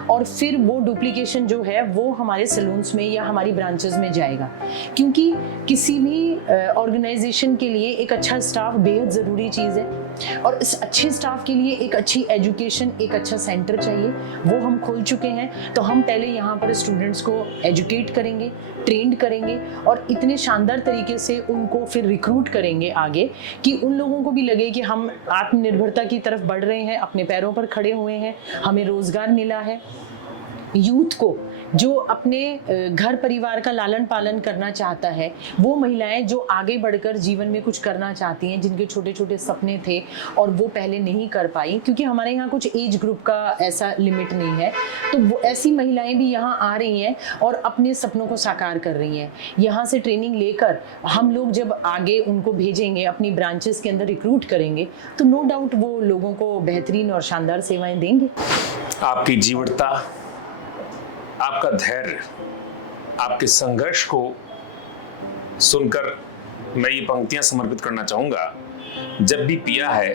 और फिर वो डुप्लीकेशन जो है वो हमारे सैलून्स में या हमारी ब्रांचेस में जाएगा। क्योंकि किसी भी ऑर्गेनाइजेशन के लिए एक अच्छा स्टाफ बेहद ज़रूरी चीज़ है, और इस अच्छे स्टाफ के लिए एक अच्छी एजुकेशन, एक अच्छा सेंटर चाहिए। वो हम खोल चुके हैं। तो हम पहले यहाँ पर स्टूडेंट्स को एजुकेट करेंगे, ट्रेंड करेंगे, और इतने शानदार तरीके से उनको फिर रिक्रूट करेंगे आगे कि उन लोगों को भी लगे कि हम आत्मनिर्भरता की तरफ बढ़ रहे हैं, अपने पैरों पर खड़े हुए हैं, हमें रोज़गार मिला है। यूथ को जो अपने घर परिवार का लालन पालन करना चाहता है, वो महिलाएं जो आगे बढ़कर जीवन में कुछ करना चाहती हैं, जिनके छोटे छोटे सपने थे और वो पहले नहीं कर पाई, क्योंकि हमारे यहाँ कुछ एज ग्रुप का ऐसा लिमिट नहीं है, तो वो ऐसी महिलाएं भी यहाँ आ रही हैं और अपने सपनों को साकार कर रही हैं। यहाँ से ट्रेनिंग लेकर हम लोग जब आगे उनको भेजेंगे, अपनी ब्रांचेस के अंदर रिक्रूट करेंगे, तो नो डाउट वो लोगों को बेहतरीन और शानदार सेवाएं देंगे। आपकी जीवटता, आपका धैर्य, आपके संघर्ष को सुनकर मैं ये पंक्तियां समर्पित करना चाहूंगा। जब भी पिया है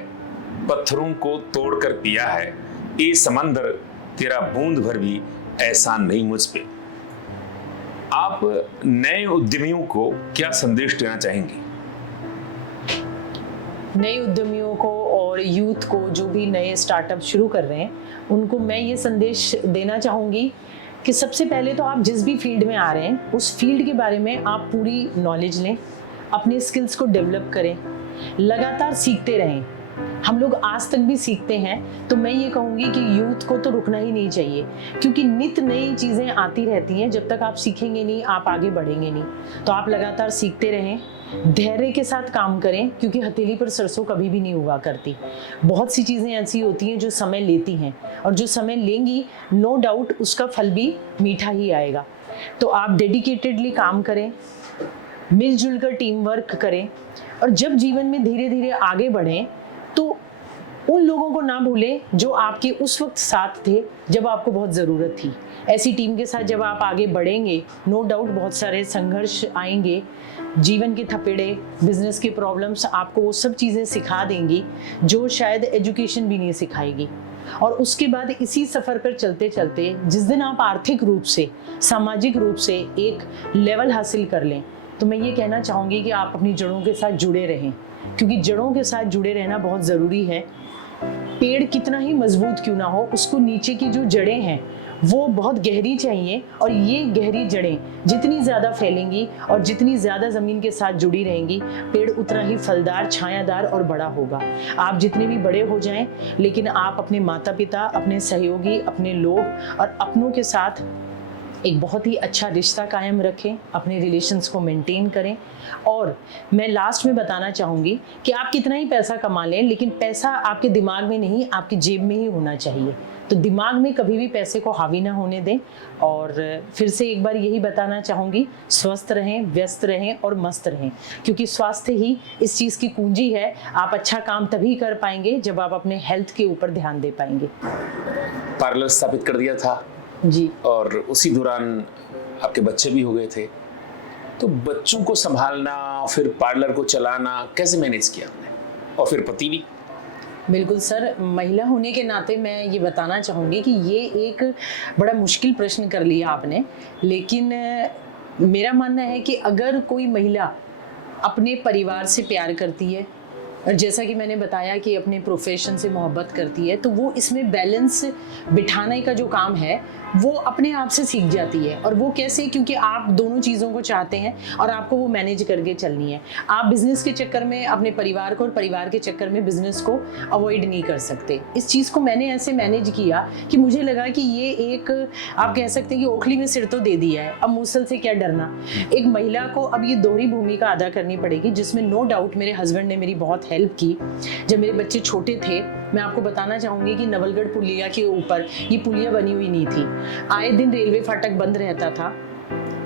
पत्थरों को तोड़कर पिया है, ये समंदर तेरा बूंद भर भी एहसान नहीं मुझ पे। आप नए उद्यमियों को क्या संदेश देना चाहेंगी? नए उद्यमियों को और यूथ को जो भी नए स्टार्टअप शुरू कर रहे हैं, उनको मैं ये संदेश देना चाहूँगी कि सबसे पहले तो आप जिस भी फील्ड में आ रहे हैं, उस फील्ड के बारे में आप पूरी नॉलेज लें, अपने स्किल्स को डेवलप करें, लगातार सीखते रहें। हम लोग आज तक भी सीखते हैं, तो मैं ये कहूँगी कि यूथ को तो रुकना ही नहीं चाहिए, क्योंकि नित नई चीज़ें आती रहती हैं। जब तक आप सीखेंगे नहीं, आप आगे बढ़ेंगे नहीं। तो आप लगातार सीखते रहें, धैर्य के साथ काम करें, क्योंकि हथेली पर सरसों कभी भी नहीं हुआ करती। बहुत सी चीज़ें ऐसी होती हैं जो समय लेती हैं, और जो समय लेंगी नो डाउट उसका फल भी मीठा ही आएगा। तो आप डेडिकेटेडली काम करें, मिलजुल कर टीम वर्क करें, और जब जीवन में धीरे धीरे आगे बढ़ें तो उन लोगों को ना भूलें जो आपके उस वक्त साथ थे जब आपको बहुत ज़रूरत थी। ऐसी टीम के साथ जब आप आगे बढ़ेंगे, नो डाउट बहुत सारे संघर्ष आएंगे, जीवन के थपेड़े, बिजनेस के प्रॉब्लम्स आपको वो सब चीज़ें सिखा देंगी जो शायद एजुकेशन भी नहीं सिखाएगी। और उसके बाद इसी सफ़र पर चलते चलते जिस दिन आप आर्थिक रूप से, सामाजिक रूप से एक लेवल हासिल कर लें, तो मैं ये कहना चाहूँगी कि आप अपनी जड़ों के साथ जुड़े रहें, क्योंकि जड़ों के साथ जुड़े रहना बहुत ज़रूरी है। पेड़ कितना ही मजबूत क्यों ना हो, उसको नीचे की जो जड़ें हैं वो बहुत गहरी चाहिए, और ये गहरी जड़ें जितनी ज़्यादा फैलेंगी और जितनी ज़्यादा ज़मीन के साथ जुड़ी रहेंगी, पेड़ उतना ही फलदार, छायादार और बड़ा होगा। आप जितने भी बड़े हो जाएं, लेकिन आप अपने माता पिता, अपने सहयोगी, अपने लोग और अपनों के साथ एक बहुत ही अच्छा रिश्ता कायम रखें, अपने रिलेशंस को मेंटेन करें। और मैं लास्ट में बताना चाहूँगी कि आप कितना ही पैसा कमा लें, लेकिन पैसा आपके दिमाग में नहीं, आपकी जेब में ही होना चाहिए। तो दिमाग में कभी भी पैसे को हावी ना होने दें। और फिर से एक बार यही बताना चाहूँगी, स्वस्थ रहें, व्यस्त रहें और मस्त रहें, क्योंकि स्वास्थ्य ही इस चीज़ की कुंजी है। आप अच्छा काम तभी कर पाएंगे जब आप अपने हेल्थ के ऊपर ध्यान दे पाएंगे। पार्लर स्थापित कर दिया था जी, और उसी दौरान आपके बच्चे भी हो गए थे, तो बच्चों को संभालना, फिर पार्लर को चलाना कैसे मैनेज किया आपने? और फिर पति भी? बिल्कुल सर, महिला होने के नाते मैं ये बताना चाहूँगी कि ये एक बड़ा मुश्किल प्रश्न कर लिया आपने, लेकिन मेरा मानना है कि अगर कोई महिला अपने परिवार से प्यार करती है, और जैसा कि मैंने बताया कि अपने प्रोफेशन से मोहब्बत करती है, तो वो इसमें बैलेंस बिठाने का जो काम है वो अपने आप से सीख जाती है। और वो कैसे? क्योंकि आप दोनों चीज़ों को चाहते हैं और आपको वो मैनेज करके चलनी है। आप बिजनेस के चक्कर में अपने परिवार को और परिवार के चक्कर में बिजनेस को अवॉइड नहीं कर सकते। इस चीज़ को मैंने ऐसे मैनेज किया कि मुझे लगा कि ये एक, आप कह सकते हैं कि ओखली में सिर तो दे दिया है, अब मूसल से क्या डरना। एक महिला को अब ये दोहरी भूमिका अदा करनी पड़ेगी, जिसमें नो डाउट मेरे हस्बैंड ने मेरी बहुत हेल्प की। जब मेरे बच्चे छोटे थे, मैं आपको बताना चाहूँगी कि नवलगढ़ पुलिया के ऊपर ये पुलिया बनी हुई नहीं थी। आए दिन रेलवे फाटक बंद रहता था।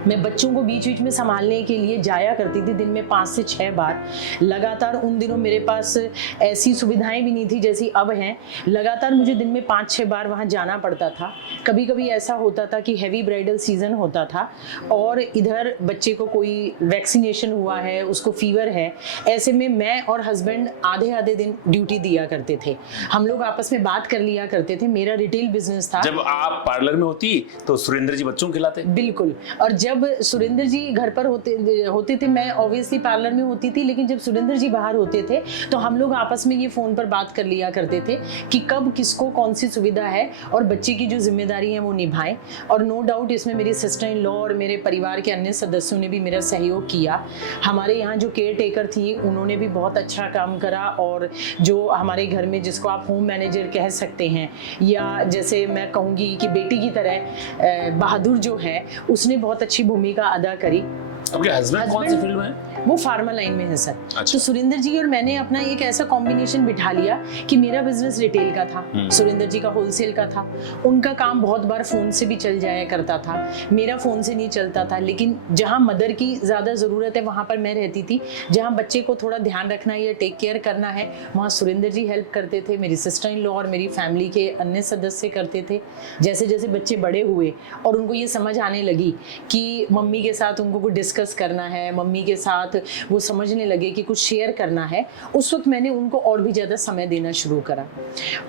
मैं बच्चों को बीच बीच में संभालने के लिए जाया करती थी, दिन में 5 से 6 बार लगातार। उन दिनों मेरे पास ऐसी सुविधाएं भी नहीं थी जैसी अब हैं। लगातार मुझे दिन में 5-6 बार वहां जाना पड़ता था। कभी कभी ऐसा होता था कि हैवी ब्राइडल सीजन होता था और इधर बच्चे को कोई वैक्सीनेशन हुआ है, उसको फीवर है, ऐसे में मैं और हस्बैंड आधे आधे दिन ड्यूटी दिया करते थे। हम लोग आपस में बात कर लिया करते थे। मेरा रिटेल बिजनेस था। जब आप पार्लर में होती तो सुरेंद्र जी बच्चों को खिलाते? बिल्कुल। और जब जब सुरेंद्र जी घर पर होते थे, मैं ऑब्वियसली पार्लर में होती थी, लेकिन जब सुरेंद्र जी बाहर होते थे तो हम लोग आपस में ये फ़ोन पर बात कर लिया करते थे कि कब किसको कौन सी सुविधा है और बच्चे की जो जिम्मेदारी है वो निभाएं। और नो डाउट इसमें मेरी सिस्टर इन लॉ और मेरे परिवार के अन्य सदस्यों ने भी मेरा सहयोग किया। हमारे यहाँ जो केयर टेकर थी उन्होंने भी बहुत अच्छा काम करा, और जो हमारे घर में जिसको आप होम मैनेजर कह सकते हैं, या जैसे मैं कहूँगी कि बेटी की तरह बहादुर जो है उसने बहुत अच्छी भूमिका अदा करी। आपके हस्बैंड कौन सी फील्ड में है? वो फार्मा लाइन में है सर। अच्छा। तो सुरेंद्र जी और मैंने अपना एक ऐसा कॉम्बिनेशन बिठा लिया कि मेरा बिजनेस रिटेल का था, सुरेंद्र जी का होलसेल का था। उनका काम बहुत बार फोन से भी चल जाया करता था, मेरा फोन से नहीं चलता था। लेकिन जहाँ मदर की ज़्यादा ज़रूरत है वहाँ पर मैं रहती थी, जहाँ बच्चे को थोड़ा ध्यान रखना है या टेक केयर करना है वहाँ सुरेंद्र जी हेल्प करते थे, मेरी सिस्टर इन लॉ और मेरी फैमिली के अन्य सदस्य करते थे। जैसे जैसे बच्चे बड़े हुए और उनको ये समझ आने लगी कि मम्मी के साथ उनको कुछ डिस्कस करना है, मम्मी के साथ वो समझने लगे कि कुछ शेयर करना है, उस वक्त मैंने उनको और भी ज़्यादा समय देना शुरू करा।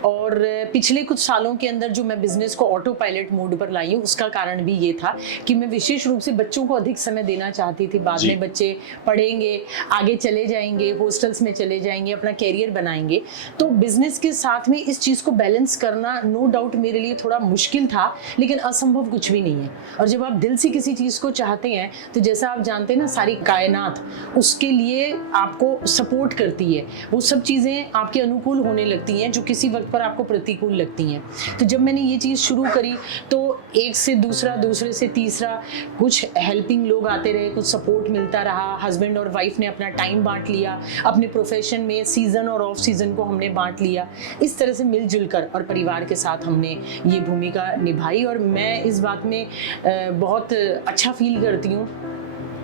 और पिछले कुछ सालों के अंदर जो मैं बिजनेस को ऑटो पायलट मोड पर लाई हूँ उसका कारण भी ये था कि मैं विशेष रूप से बच्चों को अधिक समय देना चाहती थी। बाद में बच्चे पढ़ेंगे, आगे चले जाएंगे, हॉस्टल्स में चले जाएंगे, अपना कैरियर बनाएंगे, तो बिजनेस के साथ में इस चीज़ को बैलेंस करना नो डाउट मेरे लिए थोड़ा मुश्किल था, लेकिन असंभव कुछ भी नहीं है। और जब आप दिल से किसी चीज़ को चाहते हैं तो जैसा आप जानते हैं ना, सारी कायनात उसके लिए आपको सपोर्ट करती है, वो सब चीज़ें आपके अनुकूल होने लगती हैं जो किसी वक्त पर आपको प्रतिकूल लगती हैं। तो जब मैंने ये चीज़ शुरू करी तो एक से दूसरा, दूसरे से तीसरा, कुछ हेल्पिंग लोग आते रहे, कुछ सपोर्ट मिलता रहा। हस्बैंड और वाइफ ने अपना टाइम बांट लिया, अपने प्रोफेशन में सीज़न और ऑफ सीज़न को हमने बांट लिया। इस तरह से मिलजुल कर और परिवार के साथ हमने ये भूमिका निभाई। और मैं इस बात में बहुत अच्छा फील करती हूँ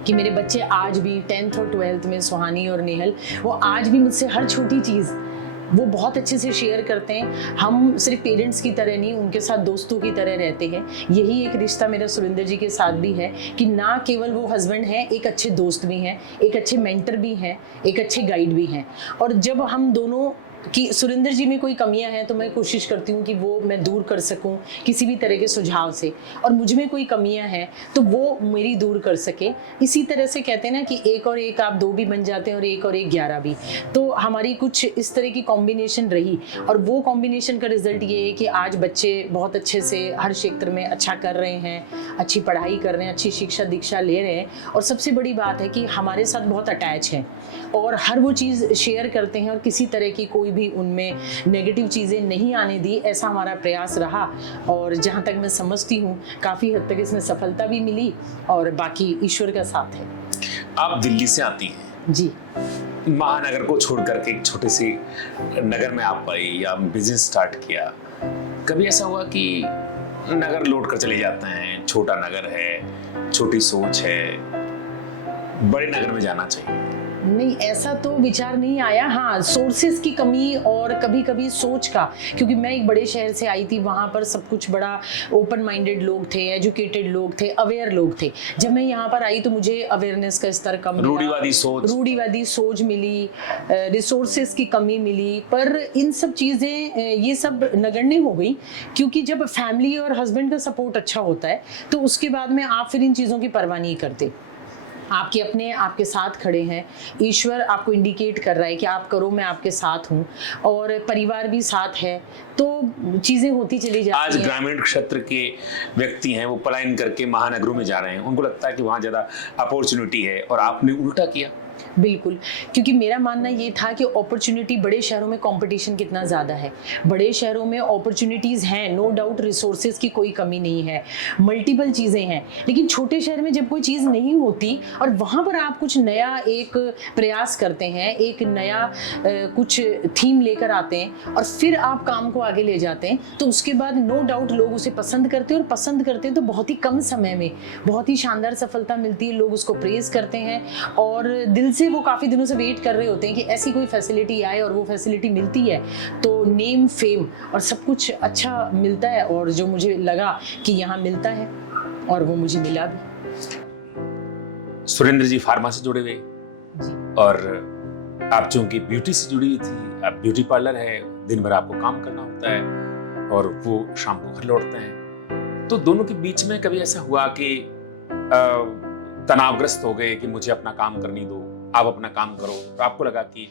कि मेरे बच्चे आज भी 10th और 12th में, सुहानी और नेहल, वो आज भी मुझसे हर छोटी चीज़ वो बहुत अच्छे से शेयर करते हैं। हम सिर्फ पेरेंट्स की तरह नहीं, उनके साथ दोस्तों की तरह रहते हैं। यही एक रिश्ता मेरा सुरेंद्र जी के साथ भी है कि ना केवल वो हस्बैंड हैं, एक अच्छे दोस्त भी हैं, एक अच्छे मेंटर भी हैं, एक अच्छे गाइड भी हैं। और जब हम दोनों कि सुरेंद्र जी में कोई कमियां हैं तो मैं कोशिश करती हूँ कि वो मैं दूर कर सकूँ किसी भी तरह के सुझाव से, और मुझ में कोई कमियां हैं तो वो मेरी दूर कर सके। इसी तरह से कहते हैं ना कि 1 और 1 आप 2 भी बन जाते हैं और 1 और 1 11 भी। तो हमारी कुछ इस तरह की कॉम्बिनेशन रही, और वो कॉम्बिनेशन का रिजल्ट ये है कि आज बच्चे बहुत अच्छे से हर क्षेत्र में अच्छा कर रहे हैं, अच्छी पढ़ाई कर रहे हैं, अच्छी शिक्षा दीक्षा ले रहे हैं। और सबसे बड़ी बात है कि हमारे साथ बहुत अटैच हैं और हर वो चीज़ शेयर करते हैं, और किसी तरह की कोई भी उनमें नेगेटिव चीज़ें नहीं आने दी, ऐसा हमारा प्रयास रहा। और जहाँ तक मैं समझती हूँ काफ़ी हद तक इसमें सफलता भी मिली, और बाकी ईश्वर का साथ है। आप दिल्ली से आती हैं जी, महानगर को छोड़ करके एक छोटे से नगर में आप आई या बिजनेस स्टार्ट किया। कभी ऐसा हुआ कि नगर लौट कर चले जाते हैं, छोटा नगर है, छोटी सोच है, बड़े नगर में जाना चाहिए? नहीं, ऐसा तो विचार नहीं आया। हाँ, सोर्सेज की कमी और कभी कभी सोच का, क्योंकि मैं एक बड़े शहर से आई थी, वहाँ पर सब कुछ बड़ा ओपन माइंडेड लोग थे, एजुकेटेड लोग थे, अवेयर लोग थे। जब मैं यहाँ पर आई तो मुझे अवेयरनेस का स्तर कम मिला, रूढ़िवादी सोच मिली, रिसोर्सेज की कमी मिली। पर इन सब चीज़ें ये सब नगण्य हो गई, क्योंकि जब फैमिली और हस्बैंड का सपोर्ट अच्छा होता है तो उसके बाद में आप फिर इन चीज़ों की परवाह नहीं करते। आपके अपने आपके साथ खड़े हैं, ईश्वर आपको इंडिकेट कर रहा है कि आप करो, मैं आपके साथ हूँ, और परिवार भी साथ है, तो चीज़ें होती चली जाती हैं। आज ग्रामीण क्षेत्र के व्यक्ति हैं, वो पलायन करके महानगरों में जा रहे हैं, उनको लगता है कि वहाँ ज़्यादा अपॉर्चुनिटी है, और आपने उल्टा किया। बिल्कुल, क्योंकि मेरा मानना ये था कि अपॉर्चुनिटी, बड़े शहरों में कंपटीशन कितना ज़्यादा है, बड़े शहरों में अपॉर्चुनिटीज़ हैं, नो डाउट, रिसोर्सेज की कोई कमी नहीं है, मल्टीपल चीज़ें हैं। लेकिन छोटे शहर में जब कोई चीज़ नहीं होती और वहाँ पर आप कुछ नया एक प्रयास करते हैं, एक नया कुछ थीम लेकर आते हैं और फिर आप काम को आगे ले जाते हैं, तो उसके बाद नो डाउट लोग उसे पसंद करते हैं, और पसंद करते हैं तो बहुत ही कम समय में बहुत ही शानदार सफलता मिलती है, लोग उसको प्रेज करते हैं, और दिल से वो काफ़ी दिनों से वेट कर रहे होते हैं कि ऐसी कोई फैसिलिटी आए, और वो फैसिलिटी मिलती है तो नेम, फेम और सब कुछ अच्छा मिलता है। और जो मुझे लगा कि यहाँ मिलता है, और वो मुझे मिला भी। सुरेंद्र जी फार्मा से जुड़े हुए, और आप चूंकि ब्यूटी से जुड़ी हुई थी, आप ब्यूटी पार्लर है, दिन भर आपको काम करना होता है और वो शाम को घर लौटते हैं, तो दोनों के बीच में कभी ऐसा हुआ कि तनावग्रस्त हो गए कि मुझे अपना काम करने दो, आप अपना काम करो, तो आपको लगा कि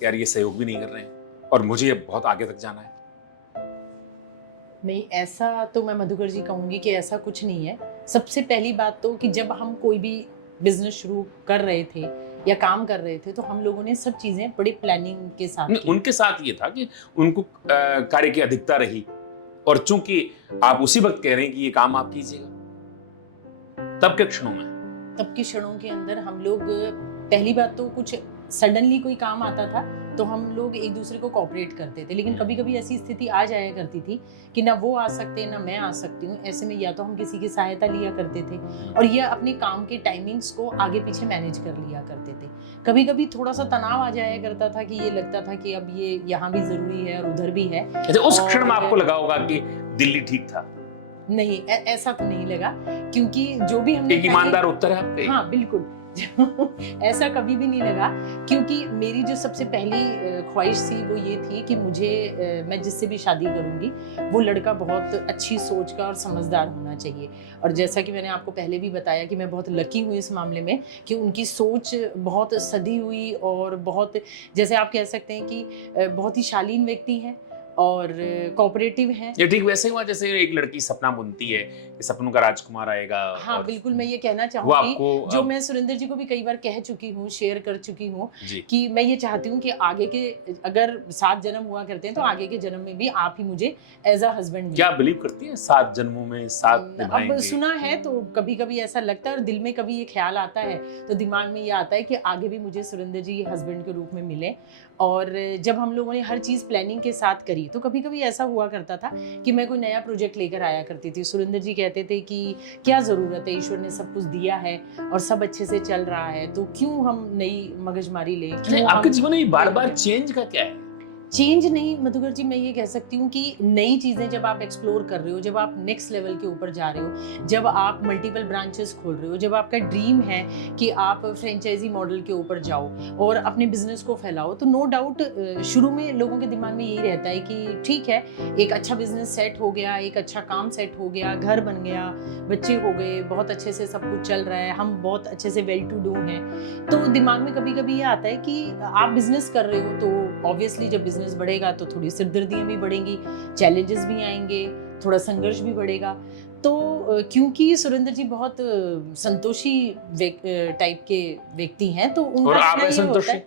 यार ये सहयोग भी नहीं कर रहे हैं और मुझे ये बहुत आगे तक जाना है? नहीं, ऐसा तो मैं मधुकर जी कहूँगी कि ऐसा कुछ नहीं है। सबसे पहली बात तो कि जब हम कोई भी बिजनेस शुरू कर रहे थे या काम कर रहे थे तो हम लोगों ने सब चीज़ें बड़ी प्लानिंग के साथ की। उनके साथ ये था कि उनको कार्य की अधिकता रही और चूंकि आप उसी वक्त कह रहे हैं कि ये काम आप कीजिएगा, तब के क्षणों में तब के क्षणों के अंदर हम लोग पहली बात तो कुछ सडनली कोई काम आता था तो हम लोग एक दूसरे को कोऑपरेट करते थे, लेकिन कभी कभी ऐसी स्थिति आ जाया करती थी कि ना वो आ सकते ना मैं आ सकती हूँ। ऐसे में या तो हम किसी की सहायता लिया करते थे और या अपने काम के टाइमिंग्स को आगे पीछे मैनेज कर लिया करते थे। कभी कभी थोड़ा सा तनाव आ जाया करता था कि ये लगता था कि अब ये यहाँ भी जरूरी है और उधर भी है। अच्छा, उस क्षण में आपको लगा होगा कि दिल्ली ठीक था? नहीं, ऐसा तो नहीं लगा, क्योंकि जो भी हमने एक ईमानदार उत्तर है आपके। हाँ बिल्कुल ऐसा कभी भी नहीं लगा, क्योंकि मेरी जो सबसे पहली ख्वाहिश थी वो ये थी कि मुझे मैं जिससे भी शादी करूंगी वो लड़का बहुत अच्छी सोच का और समझदार होना चाहिए। और जैसा कि मैंने आपको पहले भी बताया कि मैं बहुत लकी हुई इस मामले में कि उनकी सोच बहुत सधी हुई और बहुत, जैसे आप कह सकते हैं कि बहुत ही शालीन व्यक्ति है और कोऑपरेटिव है। ये ठीक वैसे हुआ जैसे एक लड़की सपना बुनती है कि सपनों का राजकुमार आएगा। हाँ बिल्कुल, मैं ये कहना वो आपको चाहूंगी जो मैं सुरेंद्र जी को भी कई बार कह चुकी हूँ, शेयर कर चुकी हूँ कि मैं ये चाहती हूँ कि आगे के अगर 7 जन्म हुआ करते हैं तो आगे के जन्म में भी आप ही मुझे एज अ हस्बैंड मिले। क्या बिलीव करती हैं 7 जन्मों में 7 निभाएंगे? अब सुना है तो कभी कभी ऐसा लगता है और दिल में कभी ये ख्याल आता है तो दिमाग में ये आता है कि आगे भी मुझे सुरेंद्र जी हस्बैंड के रूप में मिले। और जब हम लोगों ने हर चीज़ प्लानिंग के साथ करी तो कभी कभी ऐसा हुआ करता था कि मैं कोई नया प्रोजेक्ट लेकर आया करती थी, सुरेंद्र जी कहते थे कि क्या ज़रूरत है, ईश्वर ने सब कुछ दिया है और सब अच्छे से चल रहा है तो क्यों हम नई मगजमारी लें। आपके जीवन में बार बार चेंज का क्या है? चेंज नहीं मधुकर जी, मैं ये कह सकती हूँ कि नई चीज़ें जब आप एक्सप्लोर कर रहे हो, जब आप नेक्स्ट लेवल के ऊपर जा रहे हो, जब आप मल्टीपल ब्रांचेस खोल रहे हो, जब आपका ड्रीम है कि आप फ्रेंचाइजी मॉडल के ऊपर जाओ और अपने बिजनेस को फैलाओ, तो नो डाउट शुरू में लोगों के दिमाग में यही रहता है कि ठीक है, एक अच्छा बिजनेस सेट हो गया, एक अच्छा काम सेट हो गया, घर बन गया, बच्चे हो गए, बहुत अच्छे से सब कुछ चल रहा है, हम बहुत अच्छे से वेल टू डू हैं। तो दिमाग में कभी कभी ये आता है कि आप बिजनेस कर रहे हो तो ऑब्वियसली जब बिजनेस बढ़ेगा तो थोड़ी सिरदर्दियां भी बढ़ेंगी, चैलेंजेस भी आएंगे, थोड़ा संघर्ष भी बढ़ेगा। तो क्योंकि सुरेंद्र जी बहुत संतोषी टाइप के व्यक्ति हैं तो उनका और आप असंतोषी?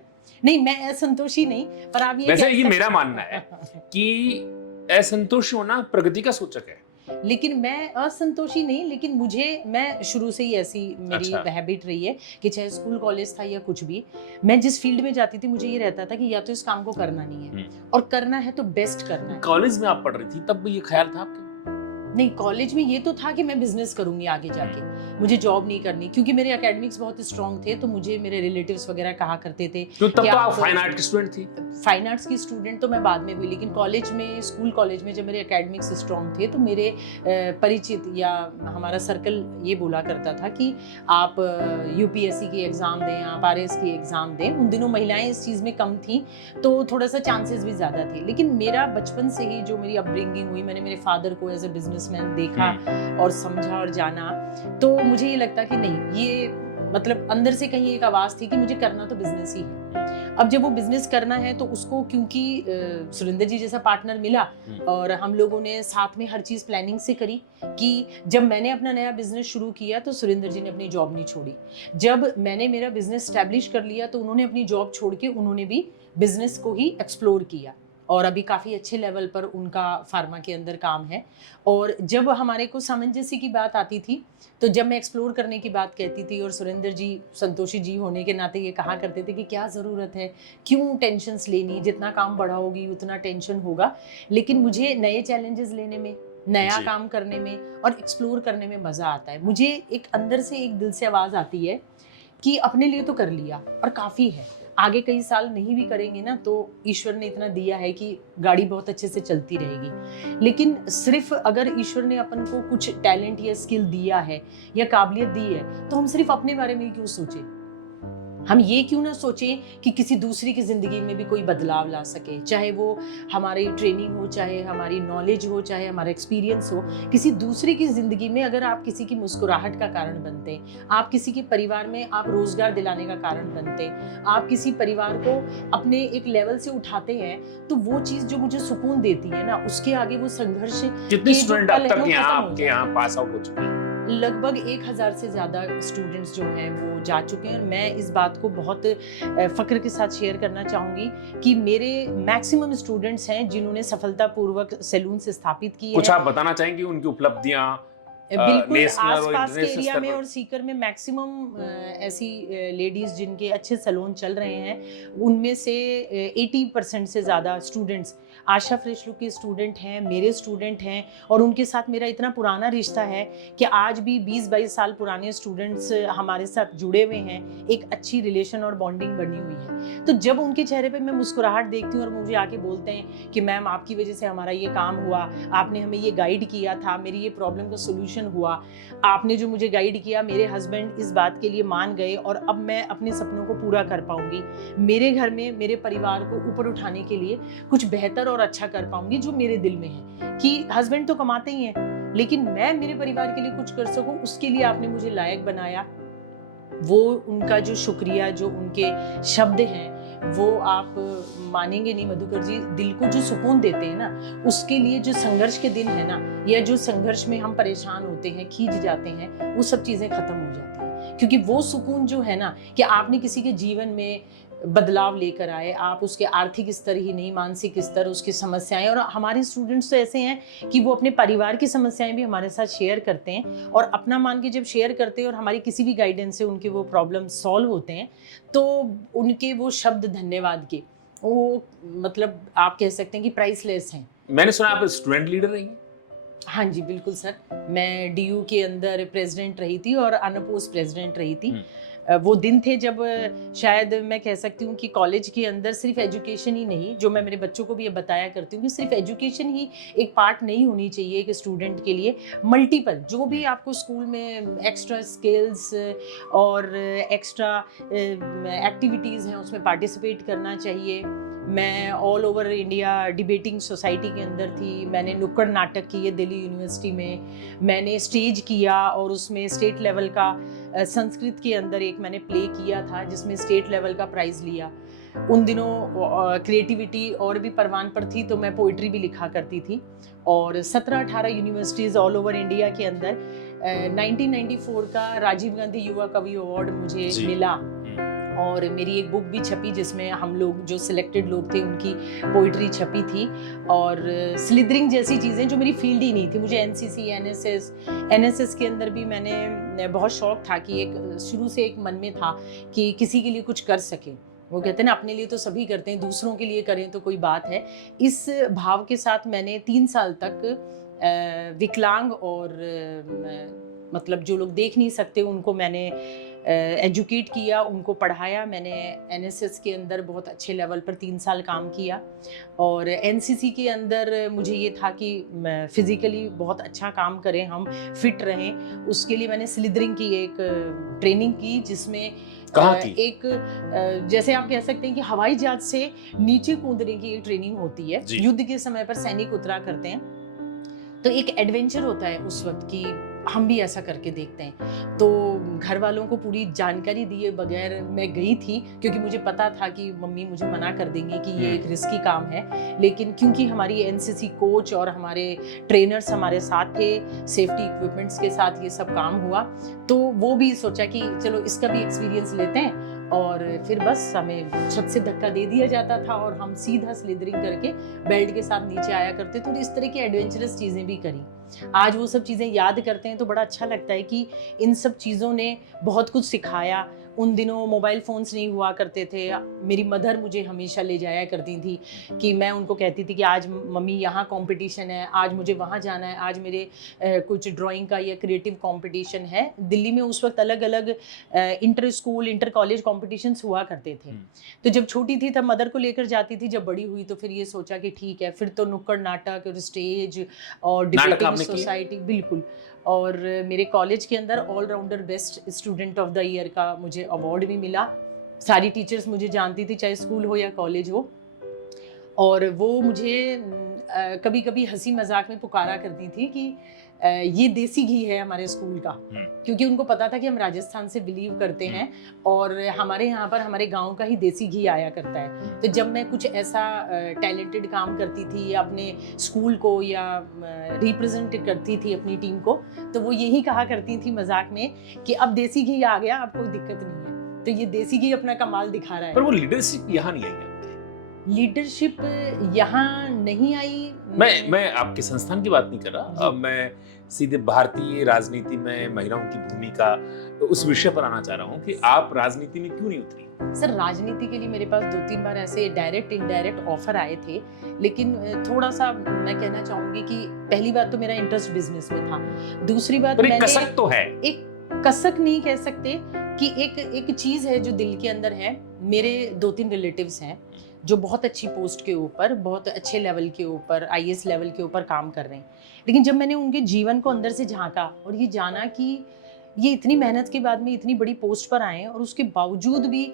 नहीं, मैं असंतोषी नहीं, पर आप ये वैसे ये मेरा मानना है कि असंतोष होना प्रगति का सूचक है। लेकिन मैं असंतोषी नहीं, लेकिन मैं शुरू से ही ऐसी मेरी हैबिट रही है कि चाहे स्कूल कॉलेज था या कुछ भी, मैं जिस फील्ड में जाती थी मुझे ये रहता था कि या तो इस काम को करना नहीं है और करना है तो बेस्ट करना है। कॉलेज में आप पढ़ रही थी तब ये ख्याल था आपके? नहीं, कॉलेज में ये तो था कि मैं बिजनेस करूंगी आगे जाके, मुझे जॉब नहीं करनी, क्योंकि मेरे एकेडमिक्स बहुत स्ट्रांग थे तो मुझे मेरे रिलेटिव्स वगैरह कहा करते थे तब तो आप फाइन आर्ट की स्टूडेंट थी। फाइन आर्ट्स की स्टूडेंट तो मैं बाद में हुई, लेकिन कॉलेज में, स्कूल कॉलेज में जब मेरे एकेडमिक्स स्ट्रांग थे तो मेरे परिचित या हमारा सर्कल ये बोला करता था कि आप यूपीएससी की एग्ज़ाम दें, आप आरएस की एग्ज़ाम दें। उन दिनों महिलाएं इस चीज़ में कम थी तो थोड़ा सा चांसेस भी ज़्यादा थे, लेकिन मेरा बचपन से ही जो मेरी अपब्रिंगिंग हुई, मैंने मेरे फादर को एज ए बिजनेसमैन देखा और समझा और जाना, तो मुझे ये लगता कि नहीं, ये मतलब अंदर से कहीं एक आवाज़ थी कि मुझे करना तो बिजनेस ही है। अब जब वो बिजनेस करना है तो उसको, क्योंकि सुरेंद्र जी जैसा पार्टनर मिला और हम लोगों ने साथ में हर चीज़ प्लानिंग से करी कि जब मैंने अपना नया बिजनेस शुरू किया तो सुरेंद्र जी ने अपनी जॉब नहीं छोड़ी, जब मैंने मेरा बिजनेस स्टैब्लिश कर लिया तो उन्होंने अपनी जॉब छोड़ के उन्होंने भी बिजनेस को ही एक्सप्लोर किया और अभी काफ़ी अच्छे लेवल पर उनका फार्मा के अंदर काम है। और जब हमारे को सामंजस्य की बात आती थी तो जब मैं एक्सप्लोर करने की बात कहती थी और सुरेंद्र जी संतोषी जी होने के नाते ये कहा करते थे कि क्या ज़रूरत है, क्यों टेंशन्स लेनी, जितना काम बढ़ाओगी उतना टेंशन होगा, लेकिन मुझे नए चैलेंजेस लेने में, नया काम करने में और एक्सप्लोर करने में मज़ा आता है। मुझे एक अंदर से एक दिल से आवाज़ आती है कि अपने लिए तो कर लिया और काफ़ी है, आगे कई साल नहीं भी करेंगे ना तो ईश्वर ने इतना दिया है कि गाड़ी बहुत अच्छे से चलती रहेगी। लेकिन सिर्फ अगर ईश्वर ने अपन को कुछ टैलेंट या स्किल दिया है या काबिलियत दी है तो हम सिर्फ अपने बारे में ही क्यों सोचें। हम ये क्यों ना सोचें कि किसी दूसरे की ज़िंदगी में भी कोई बदलाव ला सके, चाहे वो हमारी ट्रेनिंग हो, चाहे हमारी नॉलेज हो, चाहे हमारा एक्सपीरियंस हो। किसी दूसरे की ज़िंदगी में अगर आप किसी की मुस्कुराहट का कारण बनते हैं, आप किसी के परिवार में आप रोज़गार दिलाने का कारण बनते हैं, आप किसी परिवार को अपने एक लेवल से उठाते हैं, तो वो चीज़ जो मुझे सुकून देती है ना, उसके आगे वो संघर्ष कितने के जो स्टूडेंट पल अब हैं, तक वो यहाँ खत्म हो आपके जाते यहाँ हैं। पास आउट हो चुके हैं? लगभग 1000 से ज़्यादा स्टूडेंट्स जो हैं वो जा चुके हैं, और मैं इस बात को बहुत फ़ख्र के साथ शेयर करना चाहूँगी कि मेरे मैक्सिमम स्टूडेंट्स हैं जिन्होंने सफलतापूर्वक सैलून्स स्थापित किए कुछ हैं। आप बताना चाहेंगे उनकी उपलब्धियां बिल्कुल, नेशनल और आस-पास के इंटरनेशनल एरिया स्तर में पर? और सीकर में मैक्सिमम ऐसी लेडीज़ जिनके अच्छे सैलून चल रहे हैं, उनमें से 80% से ज़्यादा स्टूडेंट्स आशा फ्रेश लुक के स्टूडेंट हैं, मेरे स्टूडेंट हैं, और उनके साथ मेरा इतना पुराना रिश्ता है कि आज भी 20-22 साल पुराने स्टूडेंट्स हमारे साथ जुड़े हुए हैं। एक अच्छी रिलेशन और बॉन्डिंग बनी हुई है। तो जब उनके चेहरे पे मैं मुस्कुराहट देखती हूँ और मुझे आके बोलते हैं कि मैम आपकी वजह से हमारा ये काम हुआ, आपने हमें ये गाइड किया था, मेरी ये प्रॉब्लम का सॉल्यूशन हुआ, आपने जो मुझे गाइड किया, मेरे हस्बैंड इस बात के लिए मान गए और अब मैं अपने सपनों को पूरा कर पाऊंगी। मेरे घर में मेरे परिवार को ऊपर उठाने के लिए कुछ बेहतर और अच्छा कर पाऊंगी, जो मेरे दिल में है कि हस्बैंड तो कमाते ही हैं, लेकिन मैं मेरे परिवार के लिए कुछ कर सकूं, उसके लिए आपने मुझे लायक बनाया। वो उनका जो शुक्रिया, जो उनके शब्द हैं, वो आप मानेंगे नहीं मधुकर जी, दिल को जो सुकून देते हैं ना, उसके लिए जो संघर्ष के दिन है ना, या जो संघर्ष में हम परेशान होते हैं, खींच जाते हैं, वो सब चीज़ें खत्म हो जाती हैं। क्योंकि वो सुकून जो है ना, कि आपने किसी के जीवन में बदलाव लेकर आए, आप उसके आर्थिक स्तर ही नहीं, मानसिक स्तर, उसकी समस्याएं, और हमारे स्टूडेंट्स तो ऐसे हैं कि वो अपने परिवार की समस्याएं भी हमारे साथ शेयर करते हैं, और अपना मान के जब शेयर करते हैं और हमारी किसी भी गाइडेंस से उनके वो प्रॉब्लम सॉल्व होते हैं, तो उनके वो शब्द धन्यवाद के, वो मतलब आप कह सकते हैं कि प्राइसलेस हैं। मैंने सुना आप स्टूडेंट लीडर रही हैं? हाँ जी, बिल्कुल सर। मैं डीयू के अंदर प्रेसिडेंट रही थी और अनअपोज्ड प्रेसिडेंट रही थी। वो दिन थे जब शायद मैं कह सकती हूँ कि कॉलेज के अंदर सिर्फ एजुकेशन ही नहीं, जो मैं मेरे बच्चों को भी ये बताया करती हूँ कि सिर्फ एजुकेशन ही एक पार्ट नहीं होनी चाहिए एक स्टूडेंट के लिए। मल्टीपल जो भी आपको स्कूल में एक्स्ट्रा स्किल्स और एक्स्ट्रा एक्टिविटीज़ हैं, उसमें पार्टिसिपेट करना चाहिए। मैं all over India debating society के अंदर थी। मैंने नुक्कड़ नाटक किए दिल्ली यूनिवर्सिटी में, मैंने स्टेज किया और उसमें स्टेट लेवल का संस्कृत के अंदर एक मैंने प्ले किया था जिसमें स्टेट लेवल का प्राइज़ लिया। उन दिनों क्रिएटिविटी और भी परवान पर थी, तो मैं पोइट्री भी लिखा करती थी। और 17-18 यूनिवर्सिटीज़ ऑल ओवर इंडिया के अंदर 1994 का राजीव गांधी युवा कवि अवार्ड मुझे मिला, और मेरी एक बुक भी छपी जिसमें हम लोग जो सिलेक्टेड लोग थे उनकी पोइट्री छपी थी। और स्लिदरिंग जैसी चीज़ें जो मेरी फील्ड ही नहीं थी, मुझे एनसीसी, एनएसएस के अंदर भी मैंने बहुत शौक था कि एक शुरू से एक मन में था कि किसी के लिए कुछ कर सके। वो कहते हैं ना, अपने लिए तो सभी करते हैं, दूसरों के लिए करें तो कोई बात है। इस भाव के साथ मैंने 3 साल तक विकलांग और मतलब जो लोग देख नहीं सकते उनको मैंने एजुकेट किया, उनको पढ़ाया। मैंने एनएसएस के अंदर बहुत अच्छे लेवल पर 3 साल काम किया, और एनसीसी के अंदर मुझे ये था कि फिज़िकली बहुत अच्छा काम करें, हम फिट रहें। उसके लिए मैंने स्लिदरिंग की एक ट्रेनिंग की, जिसमें एक जैसे आप कह सकते हैं कि हवाई जहाज से नीचे कूदने की एक ट्रेनिंग होती है। युद्ध के समय पर सैनिक उतरा करते हैं, तो एक एडवेंचर होता है उस वक्त कि हम भी ऐसा करके देखते हैं। तो घर वालों को पूरी जानकारी दिए बगैर मैं गई थी, क्योंकि मुझे पता था कि मम्मी मुझे मना कर देंगे कि ये एक रिस्की काम है। लेकिन क्योंकि हमारी एनसीसी कोच और हमारे ट्रेनर्स हमारे साथ थे, सेफ्टी इक्विपमेंट्स के साथ ये सब काम हुआ, तो वो भी सोचा कि चलो इसका भी एक्सपीरियंस लेते हैं। और फिर बस हमें छत से धक्का दे दिया जाता था और हम सीधा स्लिदरिंग करके बेल्ट के साथ नीचे आया करते। तो इस तरह की एडवेंचरस चीज़ें भी करी। आज वो सब चीज़ें याद करते हैं तो बड़ा अच्छा लगता है कि इन सब चीज़ों ने बहुत कुछ सिखाया। उन दिनों मोबाइल फ़ोन्स नहीं हुआ करते थे। मेरी मदर मुझे हमेशा ले जाया करती थी कि मैं उनको कहती थी कि आज मम्मी यहाँ कंपटीशन है, आज मुझे वहाँ जाना है, आज मेरे कुछ ड्राइंग का या क्रिएटिव कंपटीशन है। दिल्ली में उस वक्त अलग अलग inter school, inter college competitions हुआ करते थे। तो जब छोटी थी तब मदर को लेकर जाती थी, जब बड़ी हुई तो फिर ये सोचा कि ठीक है, फिर तो नुक्कड़ नाटक और स्टेज और डिबेटिंग सोसाइटी, बिल्कुल। और मेरे कॉलेज के अंदर allrounder best student of the year का मुझे अवार्ड भी मिला। सारी टीचर्स मुझे जानती थी, चाहे स्कूल हो या कॉलेज हो, और वो मुझे कभी कभी हंसी मजाक में पुकारा करती थी कि ये देसी घी है हमारे स्कूल का, क्योंकि उनको पता था कि हम राजस्थान से बिलीव करते हैं और हमारे यहाँ पर हमारे गांव का ही देसी घी आया करता है। तो जब मैं कुछ ऐसा टैलेंटेड काम करती थी या अपने स्कूल को या रिप्रेजेंट करती थी अपनी टीम को, तो वो यही कहा करती थी मजाक में कि अब देसी घी आ गया, अब कोई दिक्कत नहीं है। तो ये देसी घी अपना कमाल दिखा रहा है। पर वो लीडरशिप यहाँ नहीं आई। लीडरशिप यहाँ नहीं आई। मैं आपके संस्थान की बात नहीं कर रहा, मैं सीधे भारतीय राजनीति में महिलाओं की भूमिका उस विषय पर आना चाह रहा हूँ कि आप राजनीति में क्यों नहीं उतरी? सर, राजनीति के लिए मेरे पास 2-3 बार ऐसे डायरेक्ट इनडायरेक्ट ऑफर आए थे, लेकिन थोड़ा सा मैं कहना चाहूंगी कि पहली बात तो मेरा इंटरेस्ट बिजनेस में था, दूसरी बात मैंने कसक तो है, एक कसक नहीं कह सकते कि एक चीज है जो दिल के अंदर है। मेरे 2-3 रिलेटिव्स हैं जो बहुत अच्छी पोस्ट के ऊपर, बहुत अच्छे लेवल के ऊपर, आईएएस लेवल के ऊपर काम कर रहे हैं, लेकिन जब मैंने उनके जीवन को अंदर से झांका और ये जाना कि ये इतनी मेहनत के बाद में इतनी बड़ी पोस्ट पर आए और उसके बावजूद भी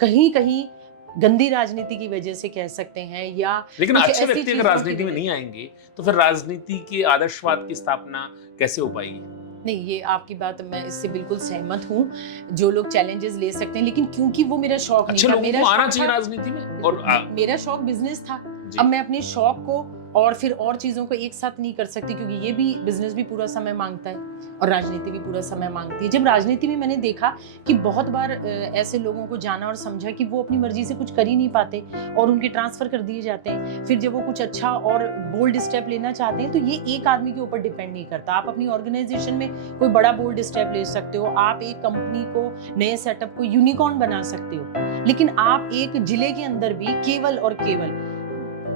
कहीं कहीं गंदी राजनीति की वजह से कह सकते हैं, या लेकिन अच्छे व्यक्ति अगर राजनीति में नहीं आएंगे तो फिर राजनीति के आदर्शवाद की स्थापना कैसे हो पाएगी? नहीं, ये आपकी बात, मैं इससे बिल्कुल सहमत हूँ। जो लोग चैलेंजेस ले सकते हैं, लेकिन क्योंकि वो मेरा शौक नहीं था, मेरा आना चाहिए राजनीति में, और मेरा शौक बिजनेस था। अब मैं अपने शौक को और फिर और चीजों को एक साथ नहीं कर सकती, क्योंकि ये भी बिजनेस भी पूरा समय मांगता है और राजनीति भी पूरा समय मांगती है। जब राजनीति में मैंने देखा कि बहुत बार ऐसे लोगों को जाना और समझा कि वो अपनी मर्जी से कुछ कर ही नहीं पाते और उनके ट्रांसफर कर दिए जाते हैं। फिर जब वो कुछ अच्छा और बोल्ड स्टेप लेना चाहते हैं तो ये एक आदमी के ऊपर डिपेंड नहीं करता। आप अपनी ऑर्गेनाइजेशन में कोई बड़ा बोल्ड स्टेप ले सकते हो, आप एक कंपनी को, नए सेटअप को यूनिकॉर्न बना सकते हो, लेकिन आप एक जिले के अंदर भी केवल और केवल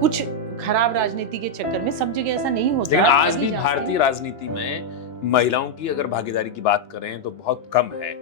कुछ खराब राजनीति के चक्कर में, सब जगह ऐसा नहीं होता। लेकिन आज भी भारतीय राजनीति में महिलाओं की अगर भागीदारी की बात करें तो बहुत कम है,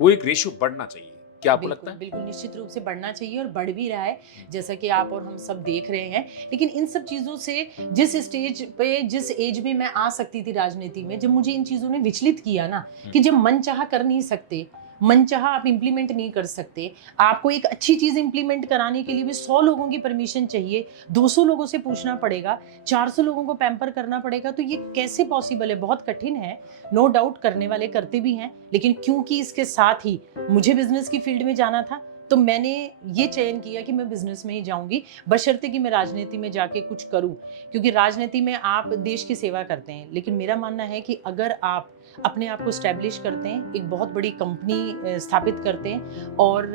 वो एक रेशियो बढ़ना चाहिए, क्या आपको लगता है? बिल्कुल निश्चित रूप से बढ़ना चाहिए और बढ़ भी रहा है, जैसा कि आप और हम सब देख रहे हैं। लेकिन इन सब चीजों से जिस स्टेज पे, जिस एज में मैं आ सकती थी राजनीति में, जब मुझे इन चीजों ने विचलित किया ना कि जब मन चाहा कर नहीं सकते, मन चाहा आप इंप्लीमेंट नहीं कर सकते, आपको एक अच्छी चीज इंप्लीमेंट कराने के लिए भी 100 लोगों की परमिशन चाहिए, 200 लोगों से पूछना पड़ेगा, 400 लोगों को पैम्पर करना पड़ेगा, तो ये कैसे पॉसिबल है? बहुत कठिन है। नो डाउट करने वाले करते भी हैं, लेकिन क्योंकि इसके साथ ही मुझे बिजनेस की फील्ड में जाना था तो मैंने ये चयन किया कि मैं बिजनेस में ही जाऊंगी, बशर्ते कि मैं राजनीति में जाके कुछ करूं, क्योंकि राजनीति में आप देश की सेवा करते हैं। लेकिन मेरा मानना है कि अगर आप अपने आप को स्टैब्लिश करते हैं, एक बहुत बड़ी कंपनी स्थापित करते हैं, और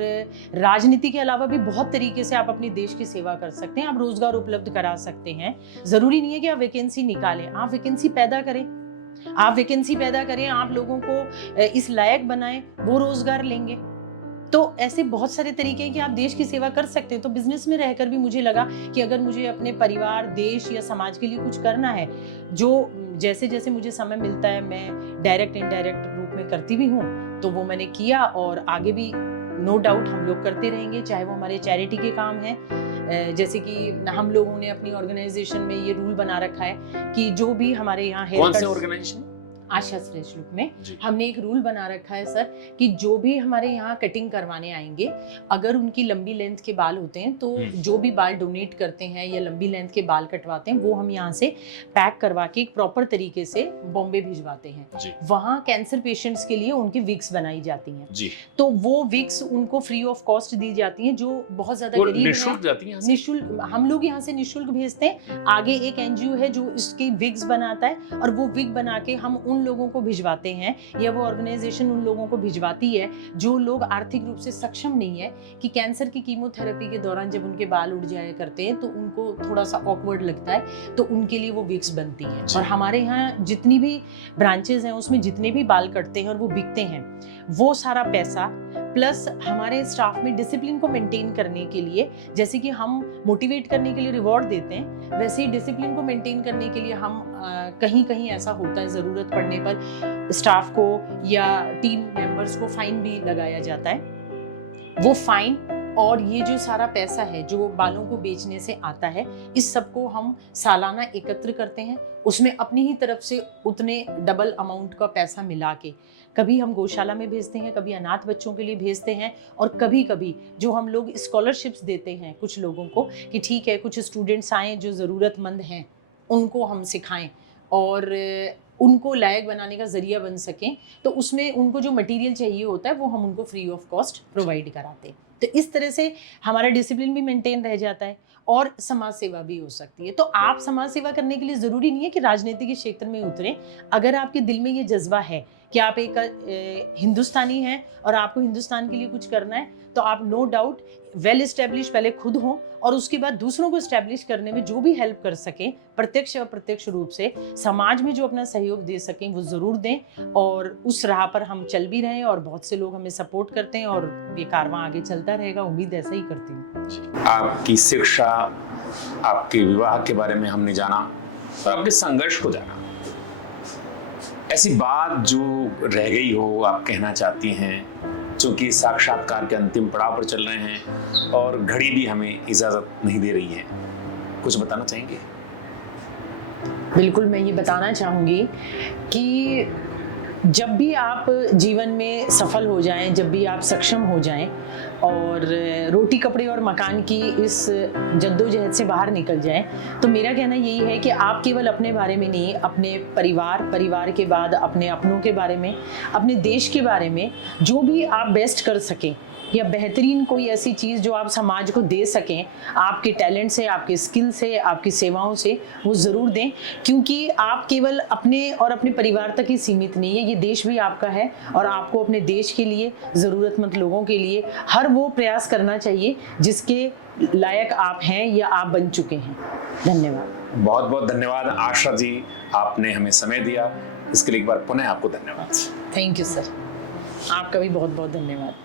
राजनीति के अलावा भी बहुत तरीके से आप अपने देश की सेवा कर सकते हैं, आप रोजगार उपलब्ध करा सकते हैं। जरूरी नहीं है कि आप वैकेंसी निकालें, आप वैकेंसी पैदा करें, आप लोगों को इस लायक बनाएं, वो रोजगार लेंगे। तो ऐसे बहुत सारे तरीके हैं कि आप देश की सेवा कर सकते हैं। तो बिजनेस में रहकर भी मुझे लगा कि अगर मुझे अपने परिवार, देश या समाज के लिए कुछ करना है, जो जैसे जैसे मुझे समय मिलता है मैं डायरेक्ट इनडायरेक्ट रूप में करती भी हूँ, तो वो मैंने किया और आगे भी नो डाउट हम लोग करते रहेंगे, चाहे वो हमारे चैरिटी के काम हैं। जैसे कि हम लोगों ने अपनी ऑर्गेनाइजेशन में ये रूल बना रखा है कि जो भी हमारे यहाँ कौन से ऑर्गेनाइजेशन? आशा फ्रेश लुक में हमने एक रूल बना रखा है सर कि जो भी हमारे यहाँ कटिंग करवाने आएंगे, अगर उनकी लंबी लेंथ के बाल होते हैं तो जो भी बाल डोनेट करते हैं या लंबी लेंथ के बाल कटवाते हैं, वो हम यहाँ से पैक करवा के एक प्रॉपर तरीके से बॉम्बे भिजवाते हैं। वहाँ कैंसर पेशेंट्स के लिए उनकी विग्स बनाई जाती हैं, तो वो विग्स उनको फ्री ऑफ कॉस्ट दी जाती हैं, जो बहुत ज्यादा गरीब हैं। निःशुल्क हम लोग यहाँ से निःशुल्क भेजते हैं। आगे एक एनजीओ है जो इसकी विग्स बनाता है और वो विग बना के हम उन लोगों को भिजवाते हैं, या वो ऑर्गेनाइजेशन उन लोगों को भिजवाती है जो लोग आर्थिक रूप से सक्षम नहीं है, कि कैंसर की कीमोथेरेपी के दौरान जब उनके बाल उड़ जाया करते हैं तो उनको थोड़ा सा ऑकवर्ड लगता है, तो उनके लिए वो विग्स बनती हैं। और हमारे यहाँ जितनी भी ब्रांचेस हैं उसमें जितने भी बाल कटते हैं और वो बिकते हैं, वो सारा पैसा प्लस हमारे स्टाफ में डिसिप्लिन को मेंटेन करने के लिए, जैसे कि हम मोटिवेट करने के लिए रिवॉर्ड देते हैं, वैसे ही डिसिप्लिन को मेंटेन करने के लिए हम कहीं कहीं ऐसा होता है ज़रूरत पड़ने पर स्टाफ को या टीम मेंबर्स को फाइन भी लगाया जाता है। वो फाइन और ये जो सारा पैसा है जो बालों को बेचने से आता है, इस सबको हम सालाना एकत्र करते हैं, उसमें अपनी ही तरफ से उतने डबल अमाउंट का पैसा मिला के कभी हम गौशाला में भेजते हैं, कभी अनाथ बच्चों के लिए भेजते हैं, और कभी कभी जो हम लोग स्कॉलरशिप्स देते हैं कुछ लोगों को कि ठीक है कुछ स्टूडेंट्स आएँ जो ज़रूरतमंद हैं, उनको हम सिखाएं और उनको लायक बनाने का ज़रिया बन सकें, तो उसमें उनको जो मटेरियल चाहिए होता है वो हम उनको फ्री ऑफ कॉस्ट प्रोवाइड कराते हैं। तो इस तरह से हमारा डिसिप्लिन भी मेंटेन रह जाता है और समाज सेवा भी हो सकती है। तो आप समाज सेवा करने के लिए ज़रूरी नहीं है कि राजनीति के क्षेत्र में उतरें। अगर आपके दिल में ये जज्बा है कि आप एक हिंदुस्तानी हैं और आपको हिंदुस्तान के लिए कुछ करना है, तो आप नो डाउट वेल इस्टेब्लिश पहले खुद हों और उसके बाद दूसरों को इस्टेब्लिश करने में जो भी हेल्प कर सकें, प्रत्यक्ष और अप्रत्यक्ष रूप से समाज में जो अपना सहयोग दे सकें वो ज़रूर दें। और उस राह पर हम चल भी रहे हैं और बहुत से लोग हमें सपोर्ट करते हैं और ये कारवां आगे चलता रहेगा, उम्मीद ऐसा ही करती हूँ। आपकी शिक्षा, आपके विवाह के बारे में हमने जाना और आपके संघर्ष को जाना। ऐसी बात जो रह गई हो आप कहना चाहती हैं, चूंकि साक्षात्कार के अंतिम पड़ाव पर चल रहे हैं और घड़ी भी हमें इजाजत नहीं दे रही है, कुछ बताना चाहेंगे? बिल्कुल, मैं ये बताना चाहूँगी कि जब भी आप जीवन में सफल हो जाएं, जब भी आप सक्षम हो जाएं और रोटी कपड़े और मकान की इस जद्दोजहद से बाहर निकल जाएं, तो मेरा कहना यही है कि आप केवल अपने बारे में नहीं, अपने परिवार के बाद अपने अपनों के बारे में, अपने देश के बारे में जो भी आप बेस्ट कर सकें या बेहतरीन कोई ऐसी चीज़ जो आप समाज को दे सकें, आपके टैलेंट से, आपके स्किल से, आपकी सेवाओं से, वो ज़रूर दें। क्योंकि आप केवल अपने और अपने परिवार तक ही सीमित नहीं है, ये देश भी आपका है और आपको अपने देश के लिए, ज़रूरतमंद लोगों के लिए हर वो प्रयास करना चाहिए जिसके लायक आप हैं या आप बन चुके हैं। धन्यवाद। बहुत बहुत धन्यवाद आशा जी, आपने हमें समय दिया, इसके लिए एक बार पुनः आपको धन्यवाद। थैंक यू सर, आपका भी बहुत बहुत धन्यवाद।